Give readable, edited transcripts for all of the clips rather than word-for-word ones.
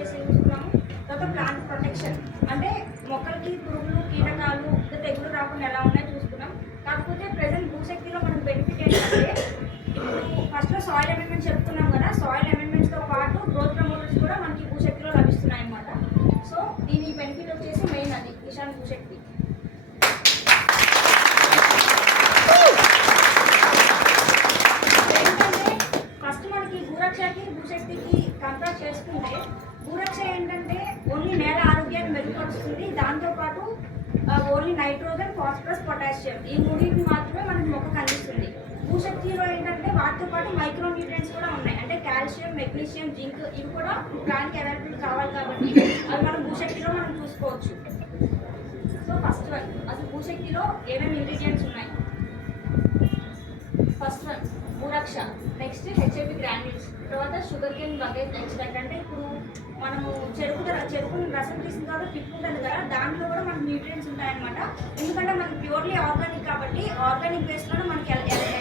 చేసి చూసుకున్నాము. తర్వాత ప్లాంట్ ప్రొటెక్షన్ అంటే మొక్కలకి పురుగులు కీటకాలు తెగులు రాకుండా ఎలా ఉన్నాయో చూసుకున్నాం. కాకపోతే ప్రజెంట్ భూశక్తిలో మనకు బెనిఫిట్ ఏంటంటే ఇప్పుడు ఫస్ట్లో సాయిల్ అమెండ్మెంట్ చెప్పుకున్నాం కదా, సాయిల్ అమెండ్మెంట్స్తో పాటు గ్రోత్ ప్రమోటర్స్ కూడా మనకి భూశక్తిలో లభిస్తున్నాయి అన్నమాట. సో దీని బెనిఫిట్ వచ్చేసి మెయిన్ అది కిసాన్ భూశక్తి. భూశక్తికి కంపేర్ చేసుకుంటే భూరక్ష ఏంటంటే ఓన్లీ నేల ఆరోగ్యాన్ని మెరుగుపరుస్తుంది. దాంతోపాటు ఓన్లీ నైట్రోజన్, ఫాస్ఫరస్, పొటాషియం ఈ మూడింటిని మాత్రమే మనకి మొక్కకు అందిస్తుంది. భూశక్తిలో ఏంటంటే వాటితో పాటు మైక్రో న్యూట్రియన్స్ కూడా ఉన్నాయి. అంటే కాల్షియం, మెగ్నీషియం, జింక్ ఇవి కూడా ప్లాంట్కి అవైలబుల్ కావాలి కాబట్టి అవి మనం భూశక్తిలో మనం చూసుకోవచ్చు. సో ఫస్ట్ వన్ అసలు భూశక్తిలో ఏమేమి ఇంగ్రీడియంట్స్ ఉన్నాయి. First one Bhuraksha, next HIP granules, తర్వాత షుగర్ కేన్ బగేజ్ ఎక్స్ట్రాక్ట్. అంటే ఇప్పుడు మనము చెరుకుని రసం తీసిన తర్వాత పిక్ ఉంటుంది కదా, దాంట్లో కూడా మనకు న్యూట్రియన్స్ ఉంటాయన్నమాట. ఎందుకంటే మనకి ప్యూర్లీ ఆర్గానిక్ కాబట్టి ఆర్గానిక్ బేస్లోనే మనకి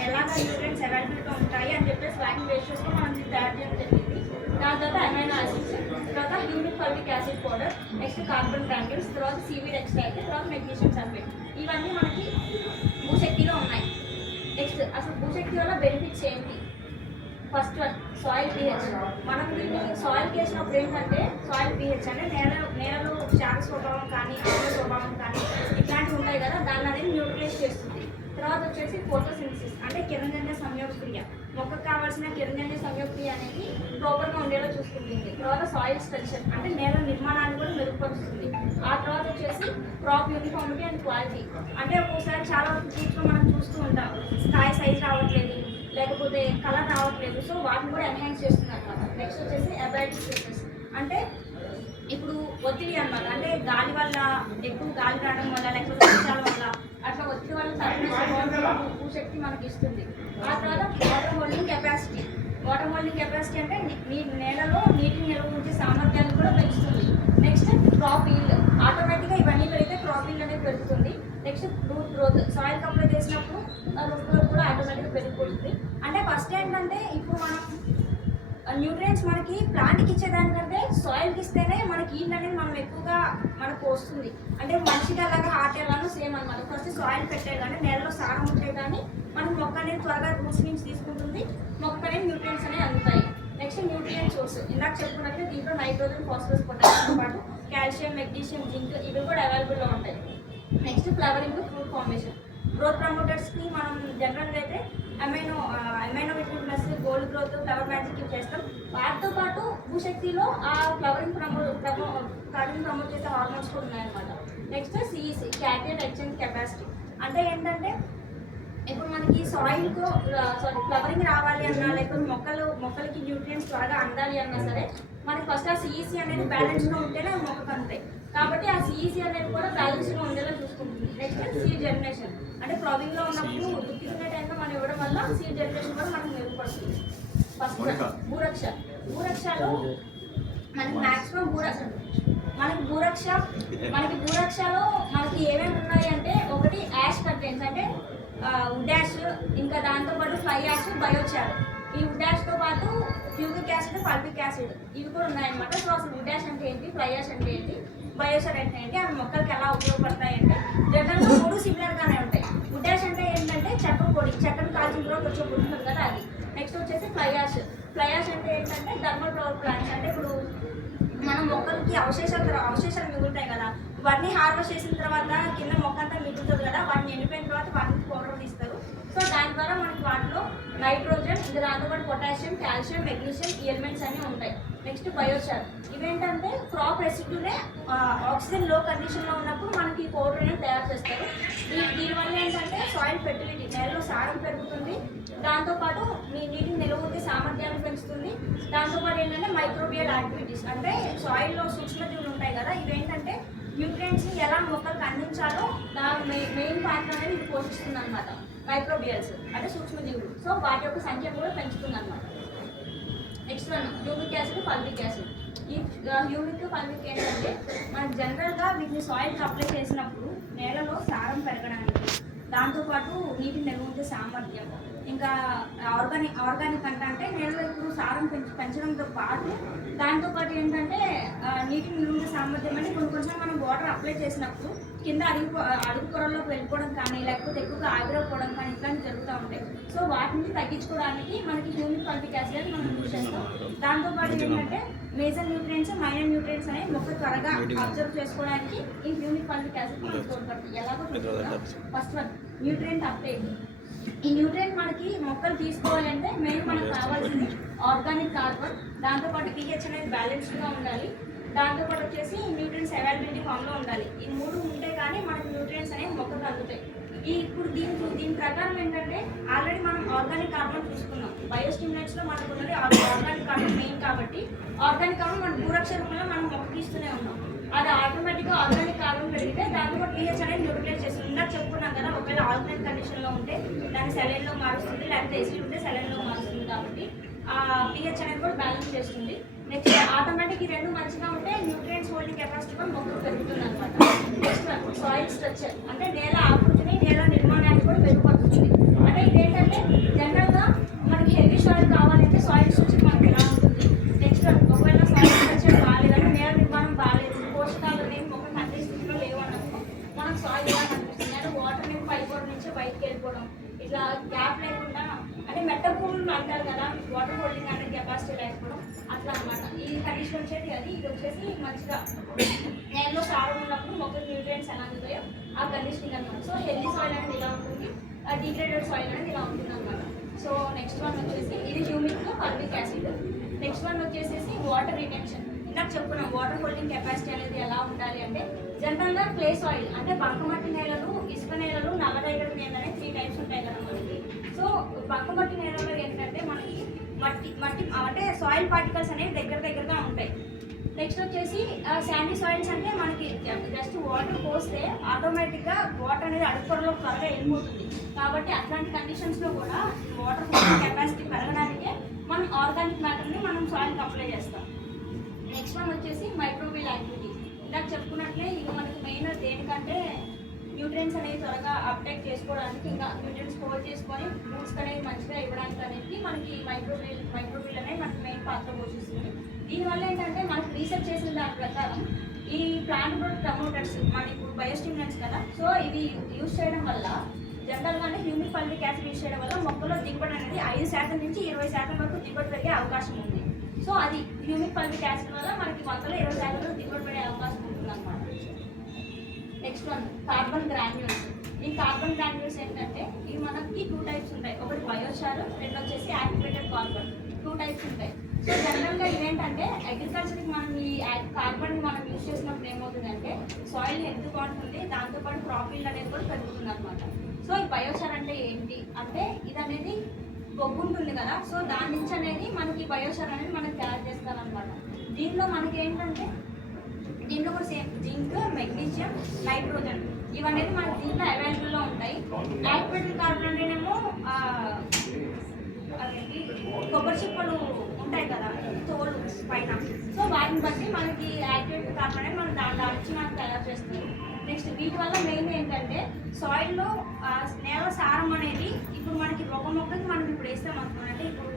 ఎలాగ న్యూట్రియన్స్ అవైలబిలిటీ ఉంటాయి అని చెప్పేసి వాకింగ్ రేషియోస్లో మనం తయారు చేయడం జరిగింది. దాని తర్వాత అమైనో యాసిడ్స్, తర్వాత humic ఫాల్విక్ acid powder, next carbon granules, తర్వాత సీవీడ్ ఎక్స్ట్రాక్ట్, తర్వాత మెగ్నీషియం సల్ఫేట్. ఇవన్నీ మనకి భూశక్తిలో ఉన్నాయి. నెక్స్ట్ అసలు భూశక్తి వల్ల బెనిఫిట్స్ ఏంటి. First one soil pH. మనం దీన్ని సాయిల్ చేసినప్పుడు ఏంటంటే సాయిల్ pH అంటే నేలలో క్షార స్వభావం కానీ ఆమ్ల స్వభావం కానీ ఇట్లాంటివి ఉంటాయి కదా, దాన్ని అనేది న్యూట్రలైజ్ చేస్తుంది. తర్వాత వచ్చేసి ఫోటోసింథసిస్ అంటే కిరణజన్య సంయోగక్రియ, మొక్కకు కావాల్సిన కిరణజన్య సంయోగక్రియ అనేది ప్రాపర్గా ఉండేలా చూసుకుంటుంది. తర్వాత సాయిల్ స్ట్రక్చర్ అంటే నేల నిర్మాణాన్ని కూడా మెరుగుపరుస్తుంది. ఆ తర్వాత వచ్చేసి క్రాప్ యూనిఫామిటీ అండ్ క్వాలిటీ అంటే ఒక్కోసారి చాలా ఫ్రూట్స్లో మనం చూస్తూ ఉంటాం కాయ సైజ్ రావట్లేదు, లేకపోతే కలర్ రావట్లేదు. సో వాటిని కూడా ఎన్హాన్స్ చేస్తుంది అనమాట. నెక్స్ట్ వచ్చేసి అబయాటిక్ స్ట్రెసెస్ అంటే ఇప్పుడు ఒత్తిడి అనమాట. అంటే గాలి వల్ల ఎక్కువ గాలి రావడం వల్ల లేకపోతే వర్షాల వల్ల అట్లా ఒత్తిడి వల్ల తగ్గిన భూశక్తి మనకి ఇస్తుంది. ఆ తర్వాత water holding capacity. Water holding capacity అంటే నేలలో నీటిని నిల్వ ఉంచే సామర్థ్యాన్ని కూడా పెంచుతుంది. నెక్స్ట్ క్రాప్ ఈల్డ్, ఆటోమేటిక్గా ఇవన్నీ పెరిగితే క్రాప్ ఈల్డ్ అనేది పెరుగుతుంది. Next root growth, soil apply చేసినప్పుడు రూట్ గ్రోత్ కూడా ఆటోమేటిక్గా పెరిగిపోతుంది. అంటే ఫస్ట్ ఏంటంటే ఇప్పుడు మనం న్యూట్రియన్స్ మనకి ప్లాంట్కి ఇచ్చేదానికంటే సాయిల్కి ఇస్తేనే మనకి ఈల్డ్ అనేది మనం ఎక్కువగా మనకు వస్తుంది. అంటే మనిషికి అలాగా హార్ట్ ఎలానో సేమ్ అనమాట. ఫస్ట్ సాయిల్ పెట్టే కానీ నేలలో సారం ఉంటే కానీ మనకు మొక్క అనేది త్వరగా రూట్స్ నుంచి తీసుకుంటుంది, మొక్క అనేది న్యూట్రియన్స్ అనేవి అందుతాయి. నెక్స్ట్ న్యూట్రియన్ సోర్స్ ఇందాక చెప్పుకున్నట్టు దీంట్లో నైట్రోజన్, ఫాస్ఫరస్, పొటాషియంతో పాటు కాల్షియం, మెగ్నీషియం, జింక్ ఇవి కూడా అవైలబుల్లో ఉంటాయి. Next flowering, fruit formation. Growth ప్రమోటర్స్కి మనం జనరల్గా అయితే amino vitamin plus, gold growth, flower magic ఇవి చేస్తాం. వాటితో పాటు భూశక్తిలో ఆ ఫ్లవరింగ్ ప్రమోట్ చేసే హార్మోన్స్ కూడా ఉన్నాయన్నమాట. Next CEC carrier exchange capacity అంటే ఏంటంటే ఇప్పుడు మనకి ఫ్లవరింగ్ రావాలి అన్నా లేకపోతే మొక్కలకి న్యూట్రియన్స్ త్వరగా అందాలి అన్నా సరే మనకి ఫస్ట్ ఆ సిఈసి అనేది బ్యాలెన్స్గా ఉంటేనే మొక్కకు అందుతాయి. కాబట్టి ఆ సిఈసి అనేది కూడా బ్యాలెన్స్గా ఉండేలా చూసుకుంటుంది. నెక్స్ట్ సీడ్ జర్మినేషన్ అంటే ప్లావింగ్లో ఉన్నప్పుడు దుక్కిన టైంలో మనం ఇవ్వడం వల్ల సీడ్ జర్మినేషన్ కూడా మనకు మెరుగుపడుతుంది. ఫస్ట్ భూరక్షలో మనకి మ్యాక్సిమం భూరక్షలో మనకి ఏమేమి ఉన్నాయి అంటే ఒకటి యాష్ కంటెంట్స్ అంటే వుడ్ యాష్, ఇంకా దాంతోపాటు ఫ్లై యాష్, బయోచార్. ఈ వుడ్ యాష్తో పాటు ఫ్యూమిక్ యాసిడ్, ఫాల్విక్ యాసిడ్ ఇవి కూడా ఉన్నాయన్నమాట. సో అసలు వుడ్ యాష్ అంటే ఏంటి, ఫ్లై యాష్ అంటే ఏంటి, బయోచార్ అంటే ఏంటి, అవి మొక్కలకి ఎలా ఉపయోగపడతాయి అంటే జనరల్గా మూడు సిమిలర్గానే ఉంటాయి. వుడ్ యాష్ అంటే ఏంటంటే చెక్కను కాల్చిన తర్వాత వచ్చే పొడి ఉంటుంది కదా అది. నెక్స్ట్ వచ్చేసి ఫ్లై యాష్ అంటే ఏంటంటే థర్మల్ పవర్ ప్లాంట్స్. అంటే ఇప్పుడు మనం మొక్కలకి అవశేషాలు మిగులుతాయి కదా, వాటిని హార్వెస్ట్ చేసిన తర్వాత కింద మొక్క అంతా మిగులుతుంది కదా, వాటిని ఎండిపోయిన తర్వాత వాటిని పౌడర్ తీస్తారు. సో దాని ద్వారా మనకి వాటిలో నైట్రోజన్, ఇంకా దాంతోపాటు పొటాషియం, కాల్షియం, మెగ్నీషియం ఈ ఎలిమెంట్స్ అన్నీ ఉంటాయి. నెక్స్ట్ బయోచార్ ఇవేంటంటే క్రాప్ రెసిడ్యూనే ఆక్సిజన్ లో కండిషన్లో ఉన్నప్పుడు మనకి ఈ పౌడర్ అనేది తయారు చేస్తారు. దీనివల్ల ఏంటంటే సాయిల్ ఫెర్టిలిటీ నేలలో సారం పెరుగుతుంది, దాంతోపాటు నీటిని నిల్వ ఉండే సామర్థ్యాన్ని పెంచుతుంది. దాంతోపాటు ఏంటంటే మైక్రోబియల్ యాక్టివిటీస్ అంటే సాయిల్లో సూక్ష్మజీవులు ఉంటాయి కదా, ఇవేంటంటే న్యూట్రియన్స్ని ఎలా మొక్కలకు అందించాలో దాని మెయిన్ పాత్ర అనేది ఇది పోషిస్తుంది అనమాట. మైక్రోబియల్స్ అంటే సూక్ష్మజీవులు. సో వాటి యొక్క సంఖ్య కూడా పెంచుతుంది అనమాట. Next one humic acid, ఫాల్విక్ acid. ఈ హ్యూమిక్, ఫాల్విక్ ఏంటంటే మనకు జనరల్గా వీటిని సాయిల్కి అప్లై చేసినప్పుడు నేలలో సారం పెరగడానికి, దాంతోపాటు నీటిని నిల్వ ఉంచే సామర్థ్యం, ఇంకా ఆర్గానిక్ అంటే నేలలో ఇప్పుడు సారం పెంచడంతో పాటు దాంతోపాటు ఏంటంటే సామర్థ్యం అంటే కొన్నిసార్లు మనం వాటర్ అప్లై చేసినప్పుడు కింద అడుగు పొరల్లోకి వెళ్ళిపోవడం కానీ లేకపోతే ఎక్కువగా ఆవిరైపోవడం కానీ ఇట్లాంటివి జరుగుతూ ఉంటాయి. సో వాటిని తగ్గించుకోవడానికి మనకి హ్యూమిక్ ఫాల్విక్ యాసిడ్ మనం యూజ్ చేస్తాం. దాంతోపాటు ఏంటంటే మేజర్ న్యూట్రియంట్స్ మైనర్ న్యూట్రియంట్స్ అనేవి మొక్క త్వరగా అబ్జర్వ్ చేసుకోవడానికి ఈ హ్యూమిక్ ఫాల్విక్ యాసిడ్ మనకు తోడ్పడుతుంది. ఎలాగో ఫస్ట్ వన్ న్యూట్రియంట్ అప్టేక్. ఈ న్యూట్రియంట్ మనకి మొక్కలు తీసుకోవాలంటే మెయిన్ మనకు కావాల్సింది ఆర్గానిక్ కార్బన్, దాంతోపాటు pH అనేది బ్యాలెన్స్డ్గా ఉండాలి, దాంతోపాటు వచ్చేసి న్యూట్రియంట్స్ అవైలబిలిటీ ఫామ్లో ఉండాలి. ఈ మూడు ఉంటే కానీ మనకి న్యూట్రియంట్స్ అనేవి మొక్కలు అందుతాయి. ఇప్పుడు దీని ప్రకారం ఏంటంటే ఆల్రెడీ మనం ఆర్గానిక్ కార్బన్ చూసుకున్నాం. బయోస్టిమ్యులెంట్స్లో మనకు ఉన్నది ఆర్గానిక్ కార్బన్ మెయిన్ కాబట్టి ఆర్గానిక్ కార్బన్ మన భూరక్ష రూపంలో మనం మొక్కకి ఇస్తూనే ఉన్నాం. అది ఆటోమేటిక్గా ఆర్గానిక్ కార్బన్ పెరిగితే దాంతో pH అనేది న్యూట్రిలేట్ చేస్తుంది. ఇందాక చెప్పుకున్నాం కదా, ఒకవేళ ఆల్టర్నేట్ కండిషన్లో ఉంటే దాన్ని సెలైన్లో మారుస్తుంది, లేకపోతే ఎసిడ్ ఉంటే సెలైన్లో మారుస్తుంది. కాబట్టి ఆ pH అనేది కూడా బ్యాలెన్స్ చేస్తుంది. నెక్స్ట్ ఆటోమేటిక్ ఈ రెండు మంచిగా ఉంటే న్యూట్రియంట్స్ హోల్డింగ్ కెపాసిటీ కూడా మొక్కలు పెరుగుతుంది అనమాట. నెక్స్ట్ సాయిల్ స్ట్రక్చర్ అంటే నేల ఆకృతిని నేల నిర్మాణాన్ని కూడా మెరుగుపడుతుంది. అంటే ఇదేంటంటే జనరల్గా మనకి హెవీ సాయిల్ కావాలంటే సాయిల్ స్ట్రక్చర్ మనకి ఎలా ఉంటుంది. నెక్స్ట్ ఒకవేళ సాయిల్ స్ట్రక్చర్ బాగాలేదంటే నేల నిర్మాణం బాగాలేదు, పోషకాలు అనేవి మొక్క తండ్రి స్థితిలో లేవు అన్నప్పుడు మనకు సాయిల్ ఎలా కనిపిస్తుంది అంటే వాటర్ అనేది పైపోవడం నుంచి బయటకు వెళ్ళిపోవడం, ఇట్లా గ్యాప్ లేకుండా అంటే మెట్ట భూములు అంటారు కదా, వాటర్ హోల్డింగ్ అనేది కెపాసిటీ లేకపోవడం అట్లా అనమాట. ఈ కండిషన్ వచ్చేది అది. ఇది వచ్చేసి మంచిగా నేలలో సారం ఉన్నప్పుడు మొక్కలు న్యూట్రియంట్స్ ఎలా అందుతాయో ఆ కండిషనింగ్ అనమాట. సో హెల్దీ సాయిల్ అనేది ఇలా ఉంటుంది, డిగ్రేడెడ్ సాయిల్ అనేది ఇలా ఉంటుంది అనమాట. సో నెక్స్ట్ వన్ వచ్చేసి ఇది హ్యూమిక్ ఫాల్విక్ యాసిడ్. నెక్స్ట్ వన్ వచ్చేసి వాటర్ రిటెన్షన్. ఇందాక చెప్పుకున్నాం వాటర్ హోల్డింగ్ కెపాసిటీ అనేది ఎలా ఉండాలి అంటే జనరల్గా క్లే సాయిల్ అంటే బంకమట్టి నేలలు, ఇసుక నేలలు, నల్లరేగడి నేలలు అనే 3 టైప్స్ ఉంటాయి కదా మనకి. సో బంకమట్టి నేలలో ఏంటంటే మనకి మట్టి అంటే సాయిల్ పార్టికల్స్ అనేవి దగ్గరగా ఉంటాయి. నెక్స్ట్ వచ్చేసి శాండీ సాయిల్స్ అంటే మనకి జస్ట్ వాటర్ పోస్తే ఆటోమేటిక్గా వాటర్ అనేది అడుగులో త్వరగా వెళ్ళిపోతుంది. కాబట్టి అట్లాంటి కండిషన్స్లో కూడా వాటర్ కెపాసిటీ పెరగడానికే మనం ఆర్గానిక్ మ్యాటర్ని మనం సాయిల్కి అప్లై చేస్తాం. నెక్స్ట్ వన్ వచ్చేసి మైక్రోబియల్ యాక్టివిటీ. ఇందాక చెప్పుకున్నట్లే ఇది మనకి మెయిన్ దేనికంటే న్యూట్రియంట్స్ అనేవి త్వరగా అప్టేక్ చేసుకోవడానికి, ఇంకా న్యూట్రియంట్స్ స్టోర్ చేసుకొని ఫ్రూట్స్ అనేది మంచిగా ఇవ్వడానికి అనేది మనకి మైక్రోబియల్ అనేది మనకి మెయిన్ పాత్ర పోషిస్తుంది. దీనివల్ల ఏంటంటే మనకి రీసెర్చ్ చేసిన దాని ప్రకారం ఈ ప్లాంట్ గ్రోత్ ప్రమోటర్స్ మన ఇప్పుడు బయోస్టిమ్యులెంట్స్ కదా, సో ఇవి యూజ్ చేయడం వల్ల జనరల్గానే హ్యూమిక్ ఫాల్విక్ యాసిడ్ యూజ్ చేయడం వల్ల మొక్కలో దిగుబడి అనేది 5% నుంచి 20% వరకు దిగుబడి పెరిగే అవకాశం ఉంది. సో అది హ్యూమిక్ ఫాల్విక్ యాసిడ్ వల్ల మనకి మొక్కలో 20% వరకు దిగుబడి పడే అవకాశం ఉంటుంది అన్నమాట. Next one carbon granules. ఈ కార్బన్ గ్రాన్యూల్స్ ఏంటంటే ఇవి మనకి 2 టైప్స్ ఉంటాయి. ఒకటి బయోచార్, రెండు వచ్చేసి యాక్టివేటెడ్ కార్బన్. 2 టైప్స్ ఉంటాయి. సో జనరల్గా ఇదేంటంటే అగ్రికల్చర్కి మనం ఈ కార్బన్ మనం యూజ్ చేసినప్పుడు ఏమవుతుందంటే సాయిల్ హెల్త్ బాగుంటుంది, దాంతోపాటు క్రాప్ ఈల్డ్ అనేది కూడా పెరుగుతుంది అనమాట. సో ఈ బయోచార్ అంటే ఏంటి అంటే ఇది అనేది బొగ్గు ఉంటుంది కదా, సో దాని నుంచి అనేది మనకి బయోచార్ అనేది మనం తయారు చేస్తారనమాట. దీనిలో మనకి ఏంటంటే దీంట్లో కూడా సేమ్ జింక్, మెగ్నీషియం, నైట్రోజన్ ఇవన్నీ మనకి దీంట్లో అవైలబుల్లో ఉంటాయి. యాక్టివేటెడ్ కార్బన్ అంటేనేమో అదేంటి కొబ్బరి చిప్పలు ఉంటాయి కదా తోలు పైన, సో వాటిని బట్టి మనకి యాక్టివేటెడ్ కార్బన్ అనేది మనం దాని నుంచి మనం తయారు చేస్తాం. నెక్స్ట్ వీటి వల్ల మెయిన్ ఏంటంటే సాయిల్లో నేల సారం అనేది ఇప్పుడు మనకి ఒక మొక్కకి మనం ఇప్పుడు వేస్తాం అనుకున్నట్టే ఇప్పుడు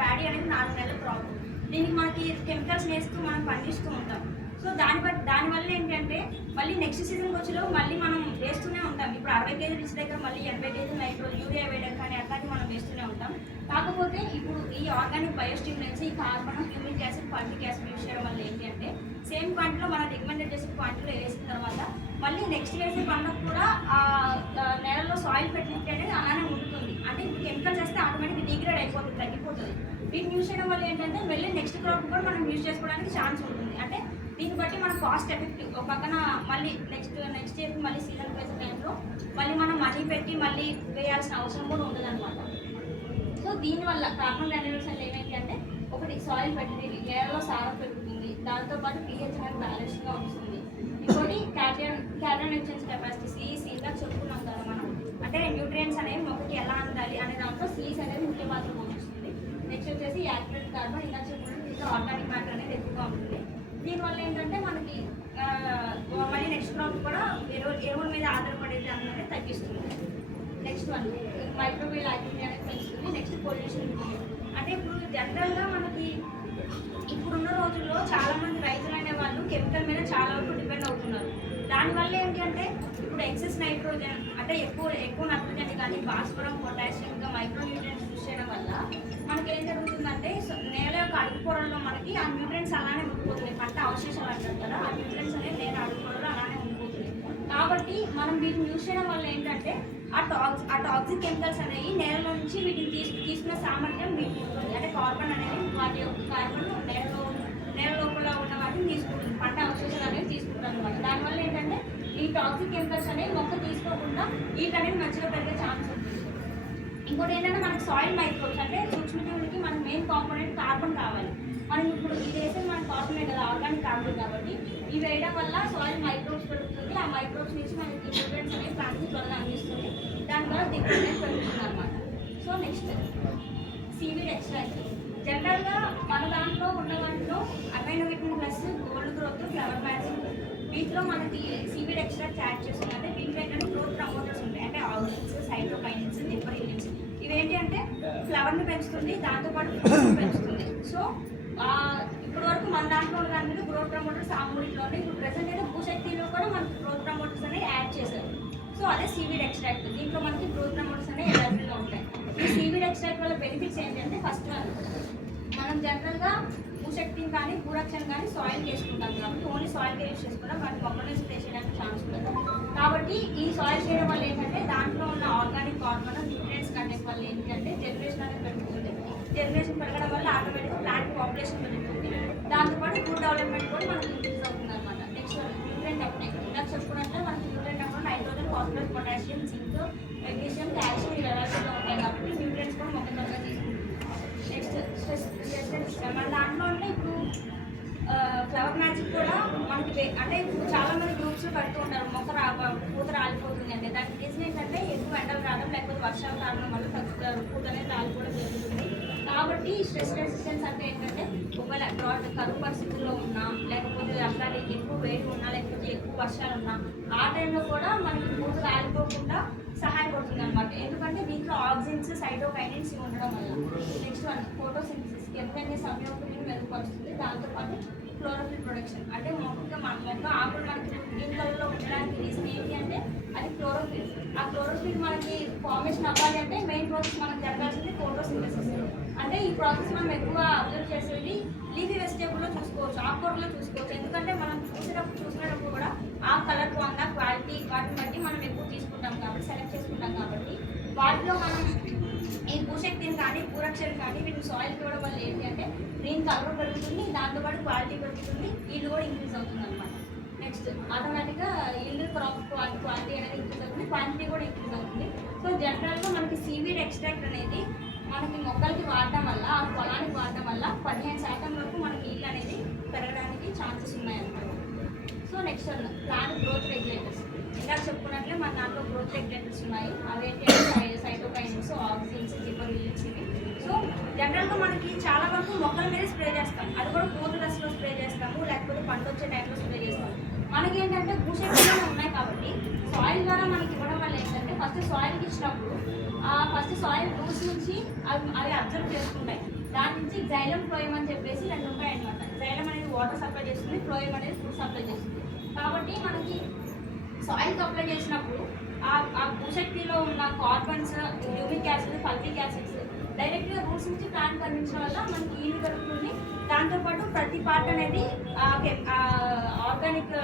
ప్యాడీ అనేది 4 నెలల క్రాప్, దీనికి మనకి కెమికల్స్ వేస్తూ మనం పండిస్తూ ఉంటాం. సో దానివల్ల ఏంటంటే మళ్ళీ నెక్స్ట్ సీజన్కి వచ్చేలో మళ్ళీ మనం వేస్తూనే ఉంటాం. ఇప్పుడు 60 కేజీలు ఇచ్చిన దగ్గర మళ్ళీ 80 కేజీలు నైట్రోజన్ యూరియా వేయడం కానీ అట్లాంటివి మనం వేస్తూనే ఉంటాం. కాకపోతే ఇప్పుడు ఈ ఆర్గానిక్ బయోస్టిమ్యులెంట్స్ ఈ carbon, humic acid, ఫాల్విక్ acid use చేయడం వల్ల ఏంటి అంటే సేమ్ క్వాంటిటీలో మనం రికమెండెడ్ చేసిన క్వాంటిటీలో వేసిన తర్వాత మళ్ళీ నెక్స్ట్ వేసే పంటకు కూడా నేలలో సాయిల్ ఫెర్టిలిటీ అనేది అలానే ఉంటుంది. అంటే ఇప్పుడు కెమికల్స్ వేస్తే ఆటోమేటిక్గా డిగ్రేడ్ అయిపోతుంది, తగ్గిపోతుంది. వీటిని యూజ్ చేయడం వల్ల ఏంటంటే మళ్ళీ నెక్స్ట్ క్రాప్ కూడా మనం యూజ్ చేసుకోవడానికి ఛాన్స్ ఉంటుంది. అంటే దీన్ని బట్టి మనం కాస్ట్ ఎఫెక్టివ్. ఒక పక్కన మళ్ళీ నెక్స్ట్ ఇయర్కి మళ్ళీ సీజన్ వేసే టైంలో మళ్ళీ మనం మనీ పెట్టి మళ్ళీ వేయాల్సిన అవసరం కూడా ఉంటుంది అనమాట. సో దీనివల్ల కార్బన్ గ్రాన్యూల్స్ అంటే ఏమైంది అంటే ఒకటి సాయిల్ ఫెర్టిలిటీ, నేలలో సారం పెరుగుతుంది, దాంతోపాటు pH అనేది బ్యాలెన్స్గా ఉంటుంది. ఇంకోటి క్యాటయాన్ ఎక్స్చేంజ్ కెపాసిటీ సిఈసిగా చెప్పుకున్నాం కదా మనం, అంటే న్యూట్రియంట్స్ అనేవి మొక్కకి ఎలా అందాలి అనే దాంట్లో సిఈసి అనేది ముఖ్య పాత్ర పోషిస్తుంది. నెక్స్ట్ వచ్చేసి యాక్టివేటెడ్ కార్బన్, ఇలా చెప్పుకున్నాం దీంట్లో ఆర్గానిక్ మ్యాటర్ అనేది ఎక్కువగా ఉంటుంది. దీనివల్ల ఏంటంటే మనకి మళ్ళీ నెక్స్ట్ క్రాప్ కూడా ఎరువుల మీద ఆధారపడేది అనేది తగ్గిస్తుంది. నెక్స్ట్ వన్ మైక్రోబియల్ యాక్టివిటీ అనేది పెంచుతుంది. Next pollution. అంటే ఇప్పుడు జనరల్గా మనకి ఇప్పుడున్న రోజుల్లో చాలామంది రైతులు అనే వాళ్ళు కెమికల్ మీద చాలా దానివల్ల ఏంటి అంటే ఇప్పుడు ఎక్సెస్ నైట్రోజన్ అంటే ఎక్కువ నైట్రోజన్ కానీ భాస్వరం పొటాషియం ఇంకా మైక్రో న్యూట్రియన్స్ యూజ్ చేయడం వల్ల మనకి ఏం జరుగుతుందంటే నేల యొక్క అడుగు పొరల్లో మనకి ఆ న్యూట్రియన్స్ అలానే ఉండిపోతున్నాయి. పంట అవశేషాలు అంటారు కదా, ఆ న్యూట్రియన్స్ అనేది నేల అడుగు పొరల్లో అలానే ఉండిపోతుంది. కాబట్టి మనం వీటిని యూజ్ చేయడం వల్ల ఏంటంటే ఆ టాక్సిక్ కెమికల్స్ అనేవి నేలలో నుంచి వీటిని తీసుకునే సామర్థ్యం వీటికి ఉంటుంది. అంటే కార్బన్ అనేది వాటి యొక్క కార్బన్ నేల లోపల ఉన్న వాటిని తీసుకుంటుంది, పంట అవశేషాలు అనేవి తీసుకుంటారు అనమాట. దానివల్ల ఏంటంటే ఈ టాక్సిక్ కెమికల్స్ అనేవి మొక్క తీసుకోకుండా వీటి అనేది మంచిగా పెరిగే ఛాన్స్ ఉంటుంది. ఇంకోటి ఏంటంటే మనకి సాయిల్ మైక్రోబ్స్ అంటే సూక్ష్మజీవులకి మనకి మెయిన్ కాంపోనెంట్ కార్బన్ కావాలి. మనం ఇప్పుడు ఇది వేసేది మనకి కార్బనే కదా, ఆర్గానిక్ కార్బన్ కాబట్టి ఇవి వేయడం వల్ల సాయిల్ మైక్రోబ్స్ పెరుగుతుంది. ఆ మైక్రోబ్స్ నుంచి మనకి న్యూట్రియన్స్ అనేవి ప్లాంట్కి త్వరగా అందిస్తుంది. దానివల్ల దిగుబడి అనేది పెరుగుతుంది అనమాట. So next seaweed extract. జనరల్గా మన దాంట్లో ఉన్న వాటిలో amino vitamin plus, gold growth, flower magic వీటిలో మనకి సీవీడ్ ఎక్స్ట్రాక్ట్ యాడ్ చేస్తుందంటే దీంట్లో ఏంటంటే గ్రోత్ ప్రమోటర్స్ ఉంటాయి. అంటే ఆల్జిన్స్, సైటోకైనిన్స్, జిబ్బరిలిన్స్. ఇవేంటి అంటే ఫ్లవర్ని పెంచుతుంది, దాంతోపాటు ఫ్రూట్స్ని పెంచుతుంది. సో ఇప్పటి వరకు మన దాంట్లో ఉన్న దాని మీద గ్రోత్ ప్రమోటర్స్ ఆ మూడిట్లోనే ఇప్పుడు ప్రెసెంట్ అయితే భూశక్తిలో కూడా మనకి గ్రోత్ ప్రమోటర్స్ అనేవి యాడ్ చేశారు. సో అదే సీవీడ్ ఎక్స్ట్రాక్ట్. దీంట్లో మనకి గ్రోత్ ప్రమోటర్స్ అనేవి అవైలబుల్గా ఉంటాయి. ఈ సీవీడ్ ఎక్స్ట్రాక్ట్ వల్ల బెనిఫిట్స్ ఏంటంటే ఫస్ట్ మనం జనరల్గా భూశక్తిని కానీ భూరక్షణ కానీ సాయిల్ చేసుకుంటాం కాబట్టి ఓన్లీ సాయిల్ యూజ్ చేసుకుంటాం, వాటి మొక్కలు స్ప్రే చేయడానికి ఛాన్స్ ఉంటుంది. కాబట్టి ఈ సాయిల్ చేయడం వల్ల ఏంటంటే దాంట్లో ఉన్న ఆర్గానిక్ కార్బన్ న్యూట్రియన్స్ కంటెంట్ వల్ల ఏంటంటే జనరేషన్ అనేది పెరుగుతుంది. జనరేషన్ పెరగడం వల్ల ఆటోమేటిక్గా ప్లాంట్ పాపులేషన్ పెరుగుతుంది. దాంతోపాటు ఫుడ్ డెవలప్మెంట్ కూడా మనకి ఇంక్రీజ్ అవుతుంది అనమాట. Next nutrient uptake. ఇలా చెప్పుకున్నట్లే మనకి న్యూట్రియన్ అప్పుడు nitrogen, phosphorus, potassium, zinc, magnesium, calcium ఇవి అవైలబుల్గా ఉంటాయి కాబట్టి న్యూట్రియన్స్ కూడా మొక్క త్వరగా తీసుకుంటుంది. నెక్స్ట్ స్ట్రెస్ మన దాంట్లో అంటే ఇప్పుడు ఫ్లవర్ మ్యాజిక్ కూడా మనకి అంటే ఇప్పుడు చాలా మంది గ్రూప్స్ పెడుతూ ఉంటారు మొక్క పూత రాలిపోతుంది అంటే. దానికి రీజన్ ఏంటంటే ఎక్కువ ఎండలు రావడం లేకపోతే వర్షాలు రావడం వల్ల తగ్గుతారు పూత అనేది రాలిపోవడం జరుగుతుంది. కాబట్టి స్ట్రెస్ రెసిస్టెన్స్ అంటే ఏంటంటే ఒకవేళ కరువు పరిస్థితుల్లో ఉన్నా లేకపోతే అట్లాగే ఎక్కువ వేడి ఉన్నా లేకపోతే ఎక్కువ వర్షాలు ఉన్నా ఆ టైంలో కూడా మనకి పూత రాలిపోకుండా సహాయపడుతుంది అనమాట. ఎందుకంటే దీంట్లో ఆక్సిన్స్, సైటోకైనిన్స్ ఉండడం వల్ల. Next one photosynthesis. ఎందుకంటే సంయోగం మెరుగుపరుస్తుంది. దాంతోపాటు క్లోరోఫిల్ ప్రొడక్షన్. అంటే మొక్క ఆకులు మనకి గ్రీన్ కలర్లో ఉండడానికి రీజన్ ఏంటి అంటే అది క్లోరోఫిల్. ఆ క్లోరోఫిల్ మనకి ఫార్మేషన్ అవ్వాలి అంటే మెయిన్ ప్రాసెస్ మనకు జరగాల్సింది ఫోటోసింథసిస్. అంటే ఈ ప్రాసెస్ మనం ఎక్కువ అబ్జర్వ్ చేసేది లీఫీ వెజిటేబుల్లో చూసుకోవచ్చు, ఆకుకూరలో చూసుకోవచ్చు. ఎందుకంటే మనం చూసినప్పుడు కూడా ఆ కలర్ బాగుందా, క్వాలిటీ, వాటిని బట్టి మనం ఎక్కువ తీసుకుంటాం కాబట్టి సెలెక్ట్ చేసుకుంటాం కాబట్టి వాటిలో మనం ఈ భూశక్తిని కానీ భూరక్షణ కానీ వీటిని సాయిల్కి ఇవ్వడం వల్ల ఏంటి అంటే గ్రీన్ కలర్ పెరుగుతుంది, దాంతోపాటు క్వాలిటీ పెరుగుతుంది, ఈల్డ్ కూడా ఇంక్రీజ్ అవుతుంది అనమాట. నెక్స్ట్ ఆటోమేటిక్గా ఈల్డ్ క్రాప్ క్వాలిటీ అనేది ఇంక్రీజ్ అవుతుంది, క్వాంటిటీ కూడా ఇంక్రీజ్ అవుతుంది. సో జనరల్గా మనకి సీవీడ్ ఎక్స్ట్రాక్ట్ అనేది మనకి మొక్కలకి వాడటం వల్ల ఆ పొలానికి వాడటం వల్ల 15% వరకు మనకి ఈల్డ్ అనేది పెరగడానికి ఛాన్సెస్ ఉన్నాయన్నమాట. So next plant growth regulators. ఇలా చెప్పుకున్నట్లే మన దాంట్లో గ్రోత్ రెగ్యులేటర్స్ ఉన్నాయి. అవేంటి సైటోకైనిన్స్, ఆక్సిన్స్, జిబ్బరిలిన్స్ ఇవి. సో జనరల్గా మనకి చాలా వరకు మొక్కల మీద స్ప్రే చేస్తాం, అది కూడా పూత దశలో స్ప్రే చేస్తాము లేకపోతే పంట వచ్చే టైంలో స్ప్రే చేస్తాము. మనకి ఏంటంటే భూశక్తిలో ఉన్నాయి కాబట్టి సాయిల్ ద్వారా మనకి ఇవ్వడం వల్ల ఏంటంటే ఫస్ట్ సాయిల్కి ఇచ్చినప్పుడు ఫస్ట్ సాయిల్ రూట్స్ నుంచి అవి అబ్జర్వ్ చేసుకుంటాయి. దాని నుంచి జైలం, ఫ్లోయం అని చెప్పేసి రెండు ఉంటాయి అనమాట. జైలం అనేది వాటర్ సప్లై చేస్తుంది, ఫ్లోయం అనేది ఫుడ్ సప్లై చేస్తుంది. కాబట్టి మనకి సాయిల్కి అప్లై చేసినప్పుడు ఆ భూశక్తిలో ఉన్న carbons, humic acid, fulvic acids డైరెక్ట్గా రూట్స్ నుంచి ప్లాంట్ అందించడం వల్ల మనకి ఈల్డ్ పెరుగుతుంది. దాంతోపాటు ప్రతి పార్ట్ అనేది ఆర్గానిక్